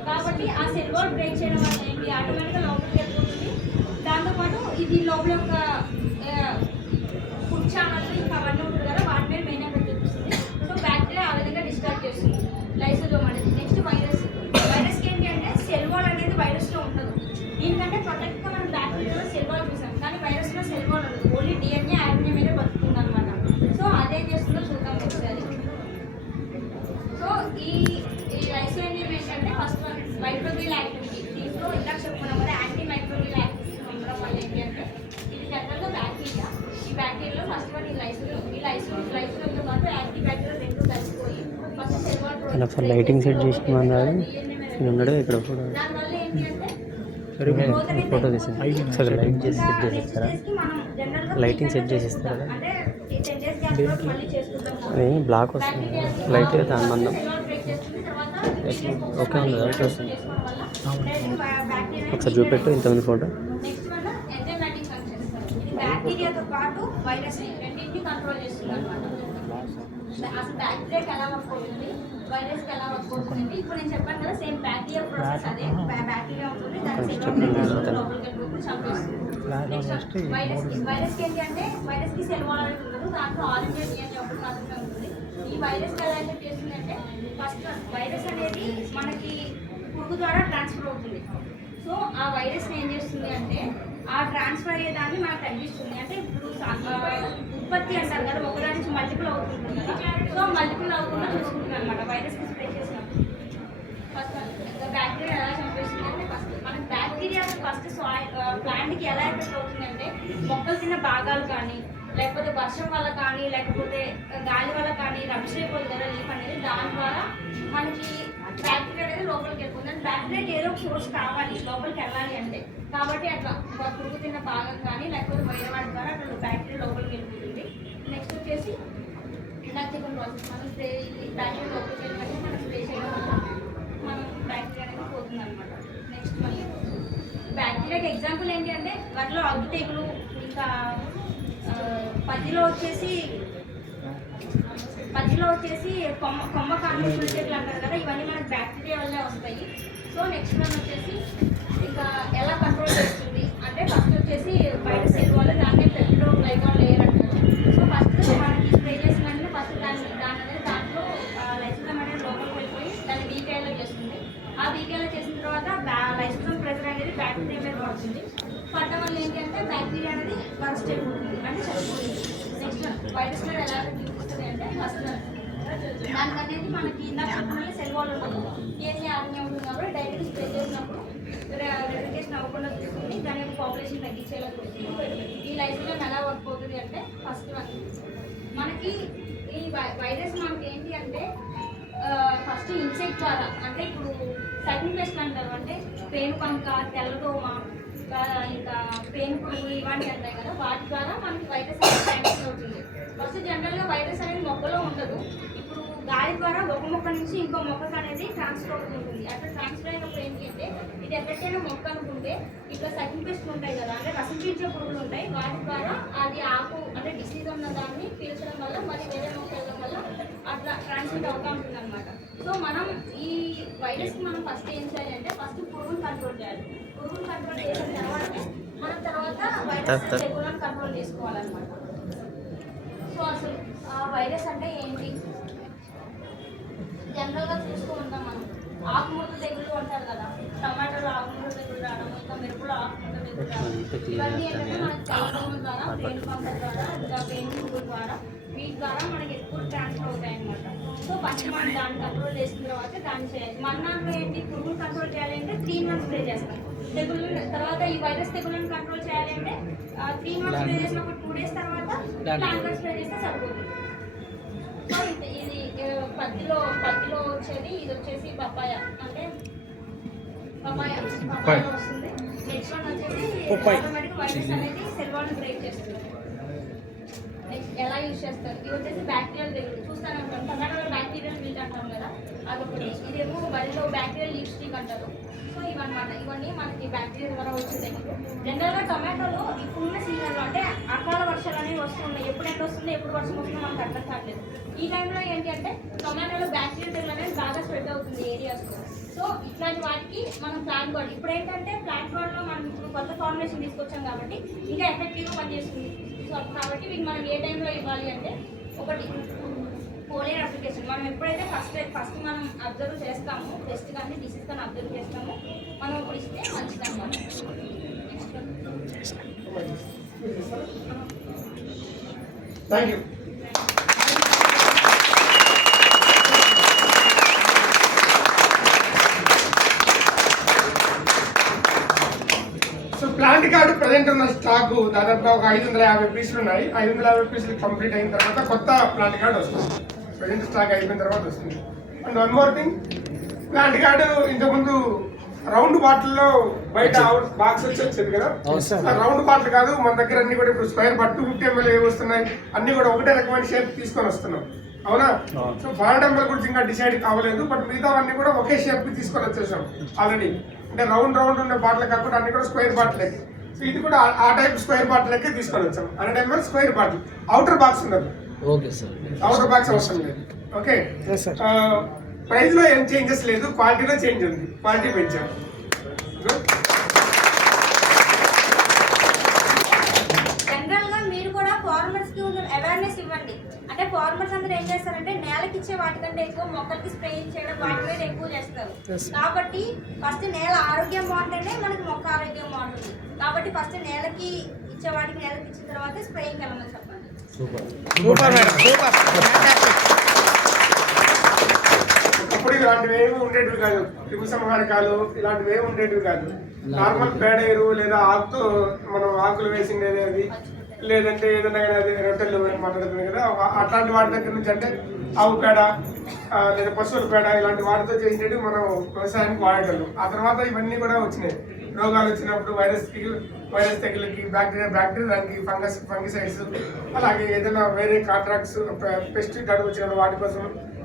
కాబట్టి ఆ సెల్ వాల్ బ్రేక్ చేయడం వల్ల ఏంటి ఆటోమేటిక్గా లోపలికి వెళ్ళిపోతుంది. దాంతోపాటు ఇది లోపల ఒక ఫుడ్ ఛానల్ ఇంకా అవన్నీ ఉంటుంది కదా, వాటి మీద మెయిన్ ఎఫెక్ట్ చూపిస్తుంది. సో బ్యాక్టీరియా ఆ విధంగా డిస్ట్రాక్ట్ చేస్తుంది లైసోజోమ్ అనేది. నెక్స్ట్ వైరస్కి ఏంటి అంటే సెల్ వాల్ అనేది వైరస్లో ఉంటుంది. దీనికంటే ప్రొటెక్ట్గా మనం బ్యాక్టీరియాలో సెల్ వాల్ చూసాం, కానీ వైరస్లో సెల్ వాల్ ఉండదు, ఓన్లీ డిఎన్ఏ ఆర్ఎన్ఏ మీద బతుకుతుంది అనమాట. సో అదేం చేస్తుందో చూద్దాం ఒకసారి. సో ఈ లైసోజోమ్ ఏంటంటే ఫస్ట్ వన్ మైక్రోబియల్ యాక్టివిటీ. దీంట్లో ఇలా చెప్పుకున్నాం కదా, యాంటీ మైక్రోబియల్ యాక్టివిటీ ఉండడం వల్ల ఏంటి అంటే ఇది జనరల్గా బ్యాక్టీరియా. ఈ బ్యాక్టీరియాలో ఫస్ట్ వన్ ఈ లైసోజోమ్తో పాటు యాంటీ బ్యాక్టీరియా రెండు కలిసిపోయి first cell wall lighting set చేసి ఉన్నాడు ఇక్కడ దానివల్ల ఏంటి అంటే ఫోటో తీసింది. ఒకసారి లైట్ చేసి సెట్ చేసిస్తారా? లైటింగ్ సెట్ చేసిస్తారా? అది బ్లాక్ వస్తుంది లైట్, దాని మందం ఓకే ఉంది, లైట్ వస్తుంది. ఒకసారి చూపెట్టు ఇంతమంది ఫోటో. బ్యాక్టీరియాతో పాటు వైరస్ రెండింటిని కంట్రోల్ చేస్తుంది అనమాట. అసలు బ్యాక్టీరియాకి ఎలా వర్క్ అవుతుంది, వైరస్కి ఎలా వర్క్ అవుతుంది. ఇప్పుడు నేను చెప్పాను కదా, సేమ్ బ్యాక్టీరియా ప్రాసెస్ అదే. బ్యాక్టీరియా ఉంటుంది, దాని లోపలికి వెళ్ళిపోతుంది, చంపేస్తుంది. నెక్స్ట్ వైరస్కి ఏంటి అంటే వైరస్కి సెల్ వాల్ అనేది ఉండదు, దాంట్లో ఆర్ఎన్ఏ డిఎన్ఏ ఒకటి మాత్రమే ఉంటుంది. ఈ వైరస్కి ఎలా ఎఫెక్ట్ చేస్తుంది అంటే ఫస్ట్ వైరస్ అనేది మనకి పురుగు ద్వారా ట్రాన్స్ఫర్ అవుతుంది. సో ఆ వైరస్ ఏం చేస్తుంది అంటే ఆ ట్రాన్స్ఫర్ అయ్యేదాన్ని మనకు తగ్గిస్తుంది. అంటే ఇప్పుడు ఉత్పత్తి అంటారు కదా, ఒకదాని నుంచి మల్టిపుల్ అవుతుంది. సో మల్టిపుల్ అవ్వకుండా చూసుకుంటుంది అనమాట వైరస్కి స్ప్రెడ్ చేసినప్పుడు. ఫస్ట్ బ్యాక్టీరియా ఎలా చంపేస్తుంది అంటే మనకి బ్యాక్టీరియా ఫస్ట్ ప్లాంట్కి ఎలా ఎఫెక్ట్ అవుతుంది అంటే మొక్కలు తిన్న భాగాలు కానీ, లేకపోతే వర్షం వల్ల కానీ, లేకపోతే గాలి వల్ల కానీ రబ్ష్ అయిపోతుంది కదా లీఫ్ అనేది, దాని ద్వారా మనకి బ్యాక్టీరియా అనేది లోపలికి వెళ్ళిపోతుంది. అంటే బ్యాక్టీరియాకి ఏదో ఒక సోర్స్ కావాలి లోపలికి వెళ్ళాలి అంటే, కాబట్టి అట్లా పురుగు తిన్న భాగం కానీ లేకపోతే వేరే వాటి ద్వారా అట్లా బ్యాక్టీరియా లోపలికి వెళ్ళిపోతుంది. నెక్స్ట్ వచ్చేసి ఇనాక్టివల్ ప్రాసెస్. మనం స్ప్రే బ్యాక్టీరియా లోపలికి వెళ్ళినట్టు మనం స్ప్రే చేయడం వల్ల మనం బ్యాక్టీరియా అనేది పోతుంది అనమాట. నెక్స్ట్ మళ్ళీ బ్యాక్టీరియాకి ఎగ్జాంపుల్ ఏంటి అంటే వాటిలో అగ్గు తెగులు, ఇంకా పత్తిలో వచ్చేసి కొమ్మ కాంతి చెట్లు అంటారు కదా, ఇవన్నీ మనకు బ్యాక్టీరియా వల్లే వస్తాయి. సో నెక్స్ట్ వన్ వచ్చేసి ఇంకా ఎలా కంట్రోల్ చేస్తుంది అంటే ఫస్ట్ వచ్చేసి బయట సెల్ వల్ల దాన్ని పెప్టిడోగ్లైకాన్ లేయర్ అంటారు. సో ఫస్ట్ మనకి స్ప్రే చేసిన వెంటనే ఫస్ట్ దాంట్లో లైసోజోమ్ అనేది లోపలికి వెళ్ళిపోయి దాన్ని బీకేలో చేస్తుంది. ఆ బీకేలో చేసిన తర్వాత లైసోజోమ్ ప్రెజర్ అనేది బ్యాక్టీరియా మీద పడుతుంది. పడడం వల్ల ఏంటి అంటే బ్యాక్టీరియా అనేది బర్స్ట్ అయిపోతుంది, అంటే చనిపోతుంది. నెక్స్ట్ వైరస్ మీద ఎలా చూపిస్తుంది అంటే ఫస్ట్ దానికి అనేది మనకి ఇందాక చెప్పిన సెల్ వాల్ ఉండదు, ఏది ఆర్ఎన్ఏ ఉంటుంది కాబట్టి డైరెక్ట్ స్ప్రే చేసినప్పుడు రెప్లికేషన్ అవ్వకుండా చూసుకుని దాని యొక్క పాపులేషన్ తగ్గించేలా చూస్తుంది. ఈ లైసోజోమ్ ఎలా వర్క్ అవుతుంది అంటే ఫస్ట్ మనకి ఈ వైరస్ మనకి ఏంటి అంటే ఫస్ట్ ఇన్సెక్ట్ ద్వారా, అంటే ఇప్పుడు సైకిల్ పెస్ట్ అంటారు, అంటే పేనుబంక, తెల్లదోమ, ఇంకా పెయిన్ పురుగు ఇవన్నీ ఉంటాయి కదా, వాటి ద్వారా మనకి వైరస్ అనేది ట్రాన్స్ఫర్ అవుతుంది. ఫస్ట్ జనరల్గా వైరస్ అనేది మొక్కలో ఉండదు, ఇప్పుడు గాలి ద్వారా ఒక మొక్క నుంచి ఇంకో మొక్కకు అనేది ట్రాన్స్ఫర్ అవుతుంటుంది. అట్లా ట్రాన్స్ఫర్ అయినప్పుడు ఏంటి అంటే ఇది ఎఫెక్ట్ మొక్క అనుకుంటే ఇట్లా సైకిల్ పెస్ట్ ఉంటాయి కదా, అంటే రసం పీల్చే పురుగులు ఉంటాయి, వాటి ద్వారా అది ఆకు అంటే డిసీజ్ ఉన్న దాన్ని పీల్చడం వల్ల మరి వేరే మొక్క వెళ్ళడం వల్ల అట్లా ట్రాన్స్మిట్ అవుతూ ఉంటుంది అనమాట. సో మనం ఈ వైరస్కి మనం ఫస్ట్ ఏం చేయాలి అంటే ఫస్ట్ పురుగును కంట్రోల్ చేయాలి. పురుగును కంట్రోల్ చేసిన తర్వాత వైరస్ తెగులను కంట్రోల్ చేసుకోవాలన్నమాట. సో అసలు ఆ వైరస్ అంటే ఏంటి జనరల్గా చూస్తూ ఉంటాం మనం. ఆకుముడత తెగులు అంటారు కదా, టమాటాలో ఆకుముడత తెగులు రావడం, ఇంకా మిరపలో ఆకుముడత తెగులు రావడం, ఇవన్నీ ఏంటంటే మనకి తెల్లదోమ ద్వారా, పేనుబంక ద్వారా, ఇంకా పేనుగుల ద్వారా, వీటి ద్వారా మనకి ఎక్కువ ట్రాన్స్ఫర్ అవుతాయి అనమాట. సో ఫస్ట్ మనం దాన్ని కంట్రోల్ చేసిన తర్వాత దాన్ని చేయాలి. మన దాంట్లో ఏంటి పురుగును కంట్రోల్ చేయాలి అంటే 3 months స్ప్రే చేస్తాం. తెగులు తర్వాత ఈ వైరస్ తెగులను కంట్రోల్ చేయాలి అంటే 3 months స్ప్రే చేసిన ఒక 2 days తర్వాత ప్లాంట్ స్ప్రే చేస్తే సరిపోతుంది. సో ఇది పత్తిలో వచ్చేది, ఇది వచ్చేసి పపాయ, అంటే పపాయ వస్తుంది. నెక్స్ట్ వన్ వచ్చేసి ఆటోమేటిక్ వైరస్ అనేది సెల్ వాల్ని బ్రేక్ చేస్తుంది. నెక్స్ట్ ఎలా యూజ్ చేస్తారు, ఇది వచ్చేసి బ్యాక్టీరియల్ తెగులు చూస్తానే ఉంటాం. టమాటోలో బ్యాక్టీరియల్ వీట్ అంటాం కదా, అదొకటి. ఇదేమో వరిలో బ్యాక్టీరియల్ లీవ్ స్టిక్ అంటారు. సో ఇవన్నీ మనకి బ్యాక్టీరియా ద్వారా వచ్చేది. జనరల్గా టొమాటోలో ఇప్పుడున్న సీజన్లో అంటే అకాల వర్షాలు అనేవి వస్తున్నాయి, ఎప్పుడు ఎండ వస్తుంది ఎప్పుడు ఎప్పుడు వర్షం వస్తుందో మనకు అర్థం కావట్లేదు. ఈ టైంలో ఏంటి అంటే టొమాటోలో బ్యాక్టీరియా అనేది బాగా స్ప్రెడ్ అవుతుంది ఏరియాస్లో. సో ఇట్లాంటి వాటికి మనం ప్లాంట్ గార్డ్ ఇప్పుడు ఏంటంటే ప్లాంట్ గార్డ్లో మనం ఇప్పుడు కొత్త ఫార్ములేషన్ తీసుకొచ్చాం కాబట్టి ఇంకా ఎఫెక్టివ్గా పనిచేస్తుంది. సో కాబట్టి వీటిని మనం ఏ టైంలో ఇవ్వాలి అంటే ఒకటి ఫోలియర్ అప్లికేషన్. మనం ఎప్పుడైతే ఫస్ట్ మనం అబ్జర్వ్ చేస్తామో టెస్ట్ కానీ డిసీజ్ కానీ అబ్జర్వ్ చేస్తామో మనం ఇప్పుడు ఇస్తే మంచిదన్నమాట. Thank you. So plant card present ఉన్న స్టాక్ దాదాపుగా ఒక 550 పీసులు ఉన్నాయి. 550 పీసులు కంప్లీట్ అయిన తర్వాత కొత్త ప్లాంట్ కార్డు వస్తుంది. ప్రజెంట్ స్టాక్ అయిపోయిన తర్వాత వస్తుంది. And one more thing, plant card ఇంతకుముందు రౌండ్ బాటిల్లో బయట బాక్స్ వచ్చేది కదా, రౌండ్ బాటిల్ కాదు మన దగ్గర అన్ని కూడా ఇప్పుడు స్క్వేర్ బాటిల్ 250 ml ఏవి వస్తున్నాయి, అన్ని కూడా ఒకటే రకమైన షేప్ తీసుకొని వస్తున్నాం. అవునా? సో 500 ml గురించి ఇంకా డిసైడ్ కావలేదు, బట్ మిగతావన్నీ కూడా ఒకే షేప్ కి తీసుకొని వచ్చేసాం ఆల్రెడీ. అంటే రౌండ్ ఉండే బాటిల్ కాకుండా అన్ని కూడా స్క్వేర్ బాటిల్. సో ఇది కూడా ఆ టైప్ స్క్వేర్ బాటిల్ లెక్కే తీసుకొని వచ్చాం. 100 ml square bottle, outer box ఉండదు. ఓకే సార్, అవుటర్ బాక్స్ అవసరం లేదు. ఓకే, ప్రైస్ లో ఏం చేంజెస్ లేదు, క్వాలిటీలో చేంజ్ ఉంది, క్వాలిటీ పెంచాం. జనరల్ గా మీరు కూడా ఫార్మర్స్ కి అవేర్నెస్ ఇవ్వండి. అంటే ఫార్మర్స్ అందరూ ఏం చేస్తారంటే నేలకి ఇచ్చే వాటికంటే ఎక్కువ మొక్కలకి స్ప్రే చేయడం వాటి మీద ఎక్కువ చేస్తారు. కాబట్టి ఫస్ట్ నేల ఆరోగ్యం బాగుంటేనే మనకి మొక్క ఆరోగ్యం బాగుంటుంది. కాబట్టి ఫస్ట్ నేలకి ఇచ్చే వాటికి నేలకి ఇచ్చిన తర్వాత స్ప్రేయింగ్ వెళ్ళమని చెప్పండి. ఒకప్పుడు ఇలాంటివి ఏమి ఉండేటివి కాదు, క్రిమి సంహారకాలు ఇలాంటివి ఏమి ఉండేటివి కాదు. నార్మల్ పేడ ఎరువు లేదా ఆకుతో మనం ఆకులు వేసిండేది అది, లేదంటే ఏదైనా కానీ రొట్టెలు మాట్లాడుతుంది కదా, అట్లాంటి వాటి దగ్గర నుంచి అంటే ఆవు పేడ లేదా పశువుల పేడ ఇలాంటి వాటితో చేసేటివి మనం వ్యవసాయానికి వాడేటోళ్ళం. ఆ తర్వాత ఇవన్నీ కూడా వచ్చినాయి. రోగాలు వచ్చినప్పుడు వైరస్ తెగులకి బ్యాక్టీరియా దానికి ఫంగిసైడ్స్, అలాగే ఏదైనా వేరే కాంట్రాక్ట్స్ పెస్టిసైడ్ అడుగు వచ్చిన వాటి కోసం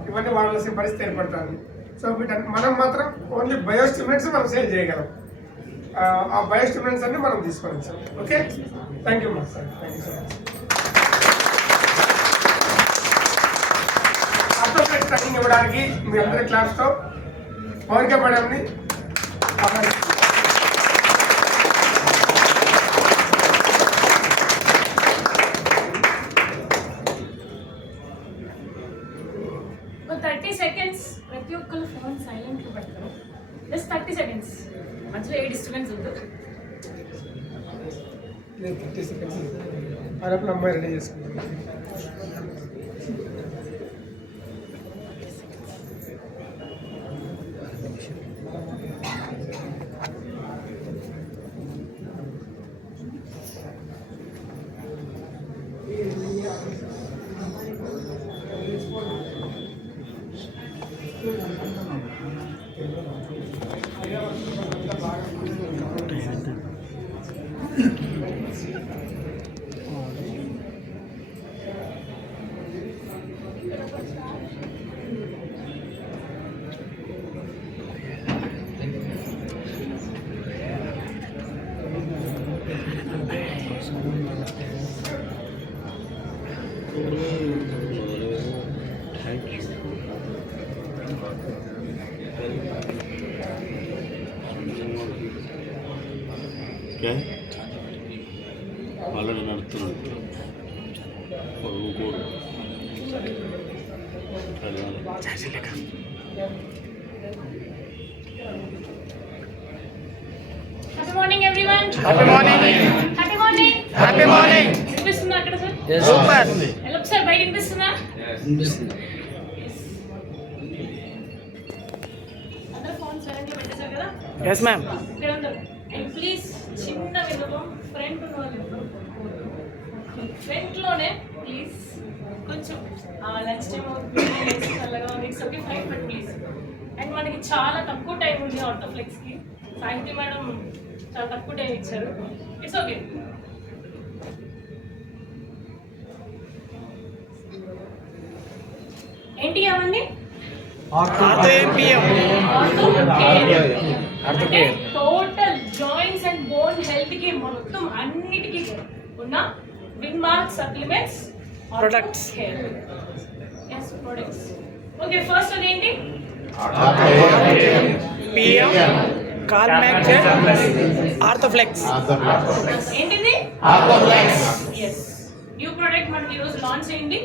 ఇవన్నీ వాడాల్సిన పరిస్థితి ఏర్పడుతుంది. సో మనం మాత్రం ఓన్లీ బయోస్టిమ్యులెంట్స్ మనం సేల్ చేయగలం. ఆ బయోస్టిమ్యులెంట్స్ అన్ని మనం తీసుకొని వచ్చాం. Okay, thank you sir, thank you so much. Appropriate training ఇవ్వడానికి మీ అందరి క్లాస్తో మౌనిక మేడంని ఒక 30 seconds ప్రతి ఒక్కరు ఫోన్ సైలెంట్లో పెడతారు. జస్ట్ 30 seconds, మధ్యలో ఏ డిస్టర్బెన్స్ వద్దు. 30 seconds అరపు అమ్మాయి రెడీ చేసుకుంటాం. ఆల్రెడీ నడుస్తున్నాడు ఊరు. Happy morning everyone. Happy morning. Happy morning. Happy morning. వినిపిస్తుందా అక్కడ సార్? Super. ఎలా సార్ బయట వినిపిస్తుందా? అందరూ ఫోన్ సైలెంట్లో పెట్టేశారు కదా? Yes, ma'am. ఇక్కడ అందరూ అండ్ ప్లీజ్ చిన్న విన్నపం, ఫ్రంట్ ఉన్న వాళ్ళు ఫ్రంట్లోనే ప్లీజ్ కొంచెం లంచ్ టైం అవుతుంది, చల్లగా ఉంది, it's okay fine, but please. And మనకి చాలా తక్కువ టైం ఉంది ఆటోఫ్లెక్స్కి. సాహిత్య మేడం చాలా తక్కువ టైం ఇచ్చారు, ఇట్స్ ఓకే. ఏంటి అవన్నీ? Total joints and bone health కి మొత్తం అన్నిటికీ ఉన్న విన్మార్క్ supplements Products. Yes, products. Okay, first అదేంటి? PM Carl Max Arthoflex. ఏంటిది? ఎస్, న్యూ ప్రోడక్ట్ మనకి ఈరోజు లాంచ్ అయింది.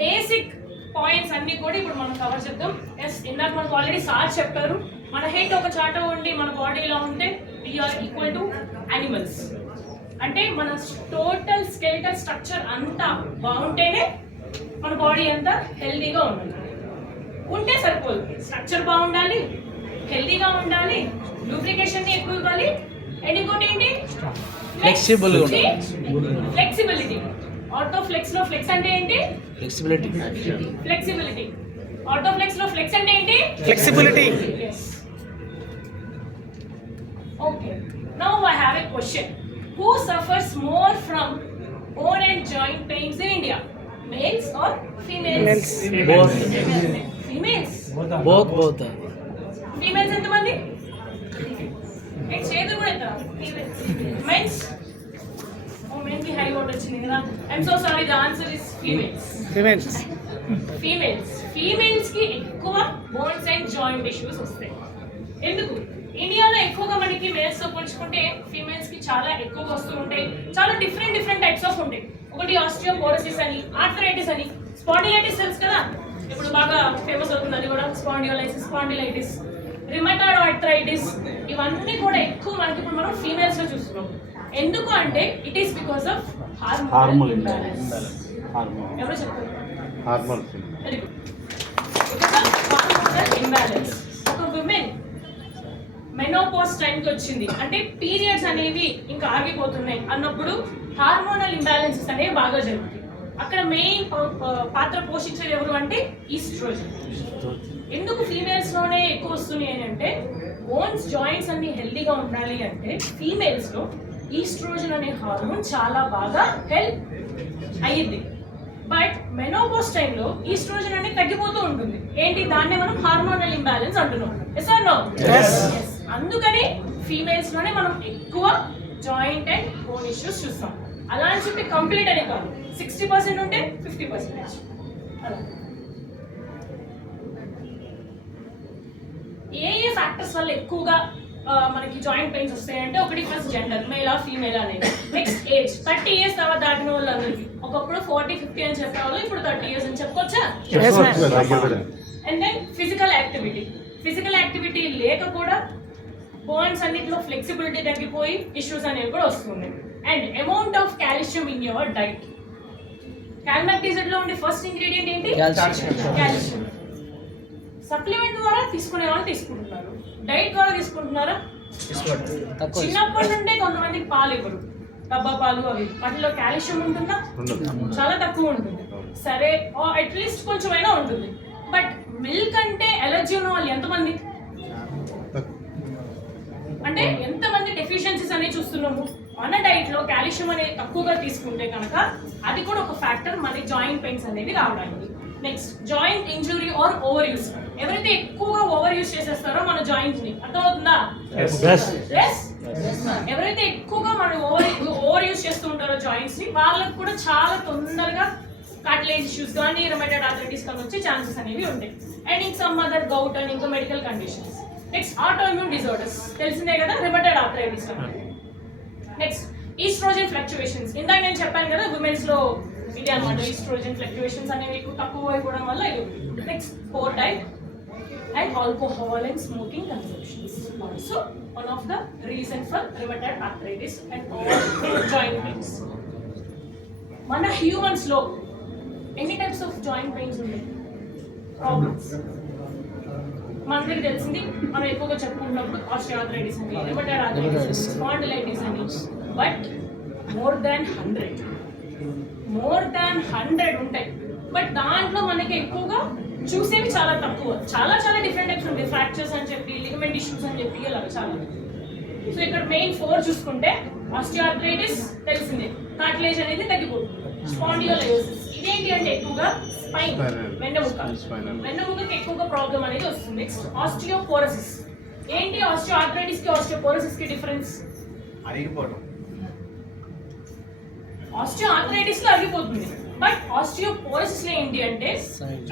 బేసిక్ పాయింట్స్ అన్ని కూడా ఇప్పుడు మనం కవర్ చేద్దాం. ఎస్, ఇందాక మనకు ఆల్రెడీ సార్ చెప్పారు, మన హెడ్ ఒక చాట ఉండి మన బాడీ ఇలా ఉంటే వీఆర్ ఈక్వల్ టు యానిమల్స్. అంటే మన టోటల్ స్కెలిటల్ స్ట్రక్చర్ అంతా బాగుంటేనే మన బాడీ అంతా హెల్దీగా ఉండాలి. ఉంటే సరిపోదు, స్ట్రక్చర్ బాగుండాలి, హెల్దీగా ఉండాలి, లూబ్రికేషన్ ఎక్కువ ఇవ్వాలి, అండ్ ఇంకోటి ఏంటి? ఫ్లెక్సిబిలిటీ. ఆర్థోఫ్లెక్స్ లో ఫ్లెక్స్ అంటే ఏంటి? ఫ్లెక్సిబిలిటీ. ఆర్థోఫ్లెక్స్ లో ఫ్లెక్స్ అంటే ఏంటి? Flexibility. Yes. Okay. Now I have a question. Who suffers more from bone and joint pains in India? Males or females? Both. Females. Both. Females ఎంతమంది? చేతులు కూడా ఎంత? Men's. Oh, men కి హై ఓట్ వచ్చింది కదా. I'm so sorry, the answer is females. Females కి ఎక్కువ bones and joint issues వస్తాయి. ఎందుకు? ఇండియాలో ఎక్కువగా మనకి మేల్స్ తో పోల్చుకుంటే ఫీమేల్స్ కి చాలా ఎక్కువ వస్తూ ఉంటాయి. చాలా డిఫరెంట్ టైప్స్ ఆఫ్ ఉంటాయి. ఒకటి ఆస్టియోపోరోసిస్ అని, ఆర్థరైటిస్ అని, స్పాండిలైటిస్ తెలుసు కదా, ఇప్పుడు బాగా ఫేమస్ అవుతుంది అది కూడా. స్పాండిలైటిస్, రిమటాయిడ్ ఆర్థరైటిస్, ఇవన్నీ కూడా ఎక్కువ మనకి ఇప్పుడు మనం ఫీమేల్స్ లో చూస్తున్నాం. ఎందుకు అంటే it is because of hormonal imbalance. ఎవరో చెప్తారు? Very good. Because of hormonal imbalance. ఒక విమెన్ మెనోపాజ్ టైంకి వచ్చింది అంటే పీరియడ్స్ అనేవి ఇంకా ఆగిపోతున్నాయి అన్నప్పుడు హార్మోనల్ ఇంబ్యాలెన్సెస్ అనేవి బాగా జరుగుతాయి. అక్కడ మెయిన్ పాత్ర పోషించేది ఎవరు అంటే ఈస్ట్రోజన్. ఎందుకు ఫీమేల్స్ లోనే ఎక్కువ వస్తున్నాయి అని అంటే బోన్స్ జాయింట్స్ అన్ని హెల్దీగా ఉండాలి అంటే ఫీమేల్స్ లో ఈస్ట్రోజన్ అనే హార్మోన్ చాలా బాగా హెల్ప్ అయ్యింది. బట్ మెనోపాజ్ టైంలో ఈస్ట్రోజన్ అనేది తగ్గిపోతూ ఉంటుంది. ఏంటి? దాన్నే మనం హార్మోనల్ ఇంబ్యాలెన్స్ అంటున్నాం. Yes or no? అందుకని ఫీమేల్స్ లోనే మనం ఎక్కువ జాయింట్ అండ్ బోన్ ఇష్యూస్ చూస్తాం. అలా అని చెప్పి కంప్లీట్ అని కాదు, 60% ఉంటే 50% అలా. ఏ ఫ్యాక్టర్స్ వల్ల ఎక్కువగా మనకి జాయింట్ పెయిన్స్ వస్తాయంటే ఒకటి ఫస్ట్ జెండర్, మేలా ఫీమేల్ అనేది. నెక్స్ట్ ఏజ్, 30 years తర్వాత దాటిన వాళ్ళందరికీ. ఒకప్పుడు 40-50 అని చెప్పేవాళ్ళు, ఇప్పుడు 30 years అని చెప్పుకోవచ్చా? అండ్ దెన్ ఫిజికల్ యాక్టివిటీ లేక కూడా బోన్స్ అన్నిటిలో ఫ్లెక్సిబిలిటీ తగ్గిపోయి ఇష్యూస్ అనేవి కూడా వస్తున్నాయి. And amount of calcium in your diet. కాల్మాక్టిజెడ్ లో ఉండే ఫస్ట్ ఇంగ్రీడియంట్ ఏంటి? కాల్షియం. సప్లిమెంట్ ద్వారా తీసుకునే వాళ్ళు తీసుకుంటున్నారు, డైట్ ద్వారా తీసుకుంటున్నారా? చిన్నప్పటి నుండే కొంతమందికి పాలు ఇవ్వరు, డబ్బా పాలు అవి, వాటిలో కాల్షియం ఉంటుందా? చాలా తక్కువ ఉంటుంది. సరే, అట్లీస్ట్ కొంచెమైనా ఉంటుంది. బట్ మిల్క్ అంటే ఎలర్జీ ఉన్న వాళ్ళు ఎంతమంది? అంటే ఎంతమంది డెఫిషియన్సీస్ అనేవి చూస్తున్నాము. మన డైట్ లో కాల్షియం అనేది తక్కువగా తీసుకుంటే కనుక అది కూడా ఒక ఫ్యాక్టర్ మన జాయింట్ పెయిన్స్ అనేవి రావడానికి. Next joint injury are over use. ఎవరైతే ఎక్కువగా ఓవర్ యూస్ చేసేస్తారో మన జాయింట్స్ ని, అర్థమవుతుందా? ఎవరైతే ఎక్కువగా మనం ఓవర్ యూస్ చేస్తూ ఉంటారో జాయింట్స్ ని, వాళ్ళకి కూడా చాలా తొందరగా కార్టిలేజ్ ఇష్యూస్ కానీ రుమటాయిడ్ ఆర్థరైటిస్ కానీ వచ్చే ఛాన్సెస్ అనేవి ఉంటాయి. అండ్ ఇంక సమ్ అదర్ గౌట్ అండ్ ఇంకా medical conditions. Next auto immune disorders, తెలిసిందే కదా, rheumatoid arthritis. Next oestrogen fluctuations. ఇందాక నేను చెప్పాను కదా ఉమెన్స్ లో ఇది అనమాట, ఈస్ట్రోజన్ ఫ్లక్చువేషన్స్ అనేవి ఎక్కువ తక్కువ అయిపోవడం వల్ల ఇది. Next poor diet and alcohol and smoking consumptions also one of the reason for rheumatoid arthritis and all joint pains. Mana humans lo any types of joint pains unde problems మనకి తెలిసింది మనం ఎక్కువగా చెప్పుకుంటున్నప్పుడు ఆస్టియోఆర్థరైటిస్ అని, rheumatoid arthritis, spondylitis అని. But more than 100 ఉంటాయి. But దాంట్లో మనకి ఎక్కువగా చూసేవి చాలా తక్కువ. చాలా డిఫరెంట్ టైప్స్ ఉంటాయి. ఫ్రాక్చర్స్ అని చెప్పి, లిగమెంట్ ఇష్యూస్ అని చెప్పి, ఇలా చాలా. సో ఇక్కడ మెయిన్ 4 చూసుకుంటే ఆస్టియోఆర్థరైటిస్ తెలిసిందే, కార్టిలేజ్ అనేది తగ్గిపోతుంది. స్పాండిలోలైసిస్ ఇదేంటి అంటే ఎక్కువగా స్పైన్, వెన్నెముకకి ఎక్కువగా ప్రాబ్లం అనేది వస్తుంది. Next osteoporosis. ఏంటి ఆస్టియోఆర్థరైటిస్ కి ఆస్టియోపోరోసిస్ కి డిఫరెన్స్? ఆస్టియో ఆర్థరైటిస్ లో అరిగిపోతుంది. బట్ ఆస్టియోపోరోసిస్ లో ఏంటి అంటే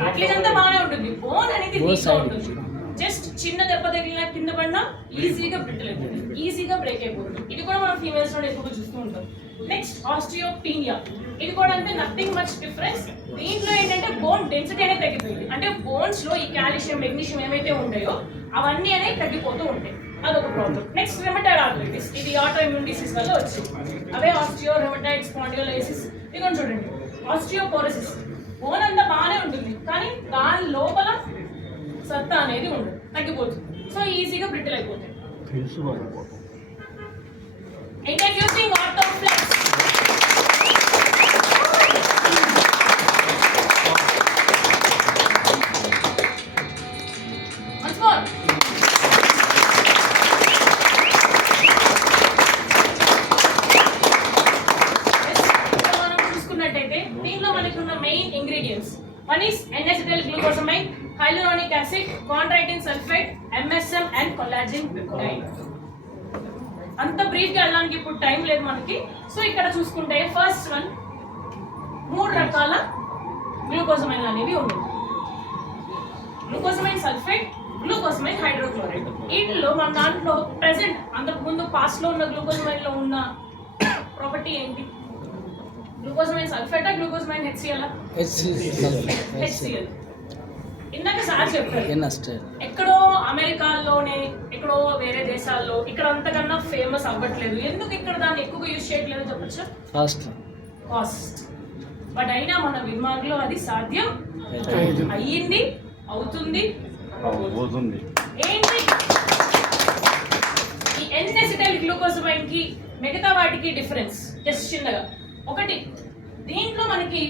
అట్లీస్ట్ అంతా బాగానే ఉంటుంది, బోన్ అనేది వీక్ గా ఉంటుంది. జస్ట్ చిన్న దెబ్బ తగిలిన కింద పడినా ఈజీగా బ్రిటిల్ అవుతుంది, ఈజీగా బ్రేక్ అయిపోతుంది. ఇది కూడా మనం ఫీమేల్స్ లో ఎక్కువగా చూస్తూ ఉంటాం. నెక్స్ట్ ఆస్టియోపీనియా, ఇది కూడా అంటే నథింగ్ మచ్ డిఫరెన్స్. దీంట్లో ఏంటంటే బోన్ డెన్సిటీ అనేది తగ్గిపోయింది, అంటే బోన్స్ లో ఈ కాల్షియం మెగ్నీషియం ఏమైతే ఉంటాయో అవన్నీ అనేవి తగ్గిపోతూ ఉంటాయి. అదొక ప్రాబ్లం. నెక్స్ట్ రిమటైడ్ ఆర్థరైటిస్, ఇది ఆటో ఇమ్యూన్ డిసీజ్ వల్ల వచ్చింది. అవే ఆస్టియో రిమటైడ్ స్పాండిలోలైసిస్. ఇక్కడ చూడండి ఆస్టియోపోరోసిస్, బోన్ అంతా బాగానే ఉంటుంది కానీ దాని లోపల సత్తా అనేది ఉండదు, తగ్గిపోతుంది. సో ఈజీగా బ్రిటిల్ అయిపోతుంది. Introducing Orthoflex. Once more. చూసుకున్నట్టయితే దీంట్లో మనకి ఉన్న main ingredients, one is N-acetyl glucosamine, hyaluronic acid, chondroitin sulfate, MSM and collagen peptide. అంత బ్రీఫ్ గా వెళ్ళడానికి ఇప్పుడు టైం లేదు మనకి. సో ఇక్కడ చూసుకుంటే ఫస్ట్ వన్ 3 రకాల గ్లూకోజమైన్ అనేవి ఉన్నాయి. Glucosamine sulphate, glucosamine hydrochloride. వీటిలో మన దాంట్లో ప్రెసెంట్ అంతకు ముందు పాస్ట్ లో ఉన్న గ్లూకోజమైన్ లో ఉన్న ప్రాపర్టీ ఏంటి? గ్లూకోజమైన్ సల్ఫేటా, గ్లూకోజమైన్ హెచ్సిఎల్? హెచ్సిఎల్. ఇందాక సార్ చెప్పారు ఎక్కడో అమెరికాలోనే, ఎక్కడో వేరే దేశాల్లో ఇక్కడ అంతకన్నా ఫేమస్ అవ్వట్లేదు. ఎందుకు ఇక్కడ దాన్ని ఎక్కువగా యూజ్ చేయట్లేదు చెప్పచ్చు? కాస్ట్. బట్ అయినా మన విమాగ్ లో అది సాధ్యం అయ్యింది, అవుతుంది. ఏంటి ఈ N-acetyl గ్లూకోజమైన్ కి మిగతా వాటికి డిఫరెన్స్? జస్ట్ చిన్నగా ఒకటి, దీంట్లో మనకి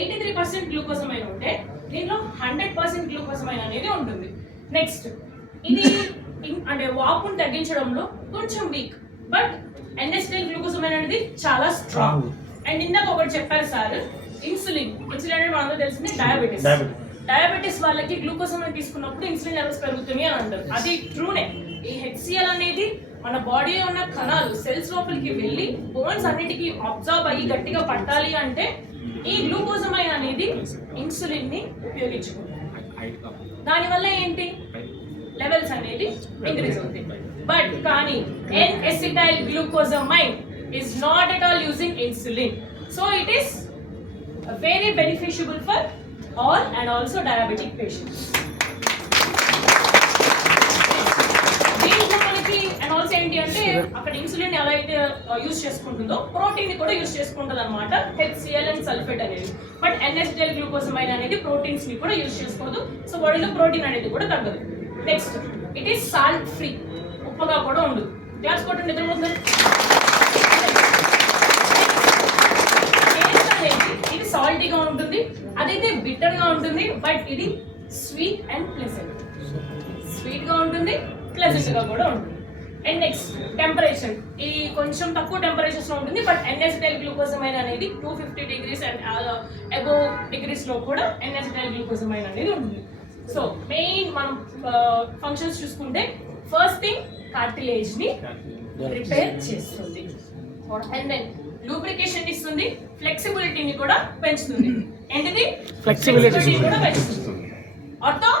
83% గ్లూకోజమైన్ ఉంటే దీంట్లో 100% గ్లూకోజమైన్ అనేది ఉంటుంది. నెక్స్ట్ ఇది అంటే వాపును తగ్గించడంలో కొంచెం వీక్, బట్ N-acetyl గ్లూకోజమైన్ అనేది చాలా స్ట్రాంగ్. అండ్ ఇందాక ఒకటి చెప్పారు సార్, ఇన్సులిన్. ఇన్సులిన్ అంటే మనందరూ తెలిసింది డయాబెటీస్. డయాబెటీస్ వాళ్ళకి గ్లూకోజమైన్ తీసుకున్నప్పుడు ఇన్సులిన్ లెవెల్స్ పెరుగుతున్నాయి అని అంటారు. అది ట్రూనే. ఈ హెచ్సిఎల్ అనేది మన బాడీలో ఉన్న కణాలు సెల్స్ లోపలికి వెళ్ళి బోన్స్ అన్నిటికీ అబ్జర్వ్ అయ్యి గట్టిగా పట్టాలి అంటే ఈ గ్లూకోజమైన్ అనేది ఇన్సులిన్ ని ఉపయోగించుకుంటాం. దానివల్ల ఏంటి లెవెల్స్ అనేది ఇంక్రీజ్ అవుతాయి. బట్ కానీ N-acetyl glucosamine is not at all using insulin, so it is very beneficial for all and also diabetic patients. దీంట్లో మనకి అండ్ ఆల్సో ఏంటి అంటే అక్కడ ఇన్సులిన్ ఎలా అయితే యూజ్ చేసుకుంటుందో ప్రోటీన్ ని కూడా యూజ్ చేసుకుంటుంది అనమాట, హెచ్సిఎల్ అండ్ సల్ఫేట్ అనేది. బట్ N-acetyl glucosamine అనేది ప్రోటీన్స్ ని కూడా యూజ్ చేసుకోదు, సో బాడీలో ప్రోటీన్ అనేది కూడా తగ్గదు. Next it is salt free, ఉప్పగా కూడా ఉండదు. గ్లాస్ కొట్టండి నిద్రపోతుంది. టేస్ట్ అనేది ఇది సాల్టీగా ఉంటుంది, అదైతే బిటర్ గా ఉంటుంది. బట్ ఇది స్వీట్ అండ్ ప్లెజెంట్, స్వీట్ గా ఉంటుంది, ప్లెజెంట్ గా కూడా ఉంటుంది. అండ్ నెక్స్ట్ టెంపరేచర్, ఇది కొంచెం తక్కువ టెంపరేచర్స్ లో ఉంటుంది. బట్ N-acetyl glucosamine అనేది 250 degrees అండ్ అబోవ్ డిగ్రీస్ లో కూడా N-acetyl glucosamine అనేది ఉంటుంది. సో మెయిన్ మనం ఫంక్షన్స్ చూసుకుంటే ఫస్ట్ థింగ్ కార్టిలేజ్ ని రిపేర్ చేస్తుంది, అండ్ దెన్ లూబ్రికేషన్ ఇస్తుంది, ఫ్లెక్సిబిలిటీని కూడా పెంచుతుంది. ఏంటిది? ఫ్లెక్సిబిలిటీ కూడా పెంచుతుంది. ఆర్థో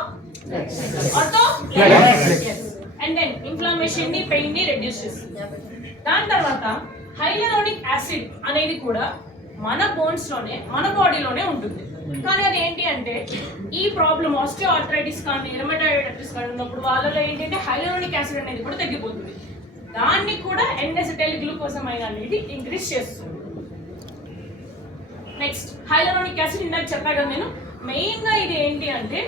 అండ్ దెన్ ఇన్ఫ్లమేషన్ ని, పెయిన్ ని రెడ్యూస్ చేస్తుంది. దాని తర్వాత హైలరోనిక్ యాసిడ్ అనేది కూడా మన బోన్స్ లోనే, మన బాడీలోనే ఉంటుంది. కానీ అది ఏంటి అంటే ఈ ప్రాబ్లం ఆస్టియో ఆర్థరైటిస్ కానీ రుమటాయిడ్ ఆర్థరైటిస్ కానీ ఉన్నప్పుడు వాళ్ళలో ఏంటంటే హైలరోనిక్ యాసిడ్ అనేది కూడా తగ్గిపోతుంది. దాన్ని కూడా N-acetyl glucosamine అనేది ఇంక్రీజ్ చేస్తుంది. నెక్స్ట్ హైలరోనిక్ యాసిడ్ ఇందాక చెప్పా కదా నేను, మెయిన్ గా ఇది ఏంటి అంటే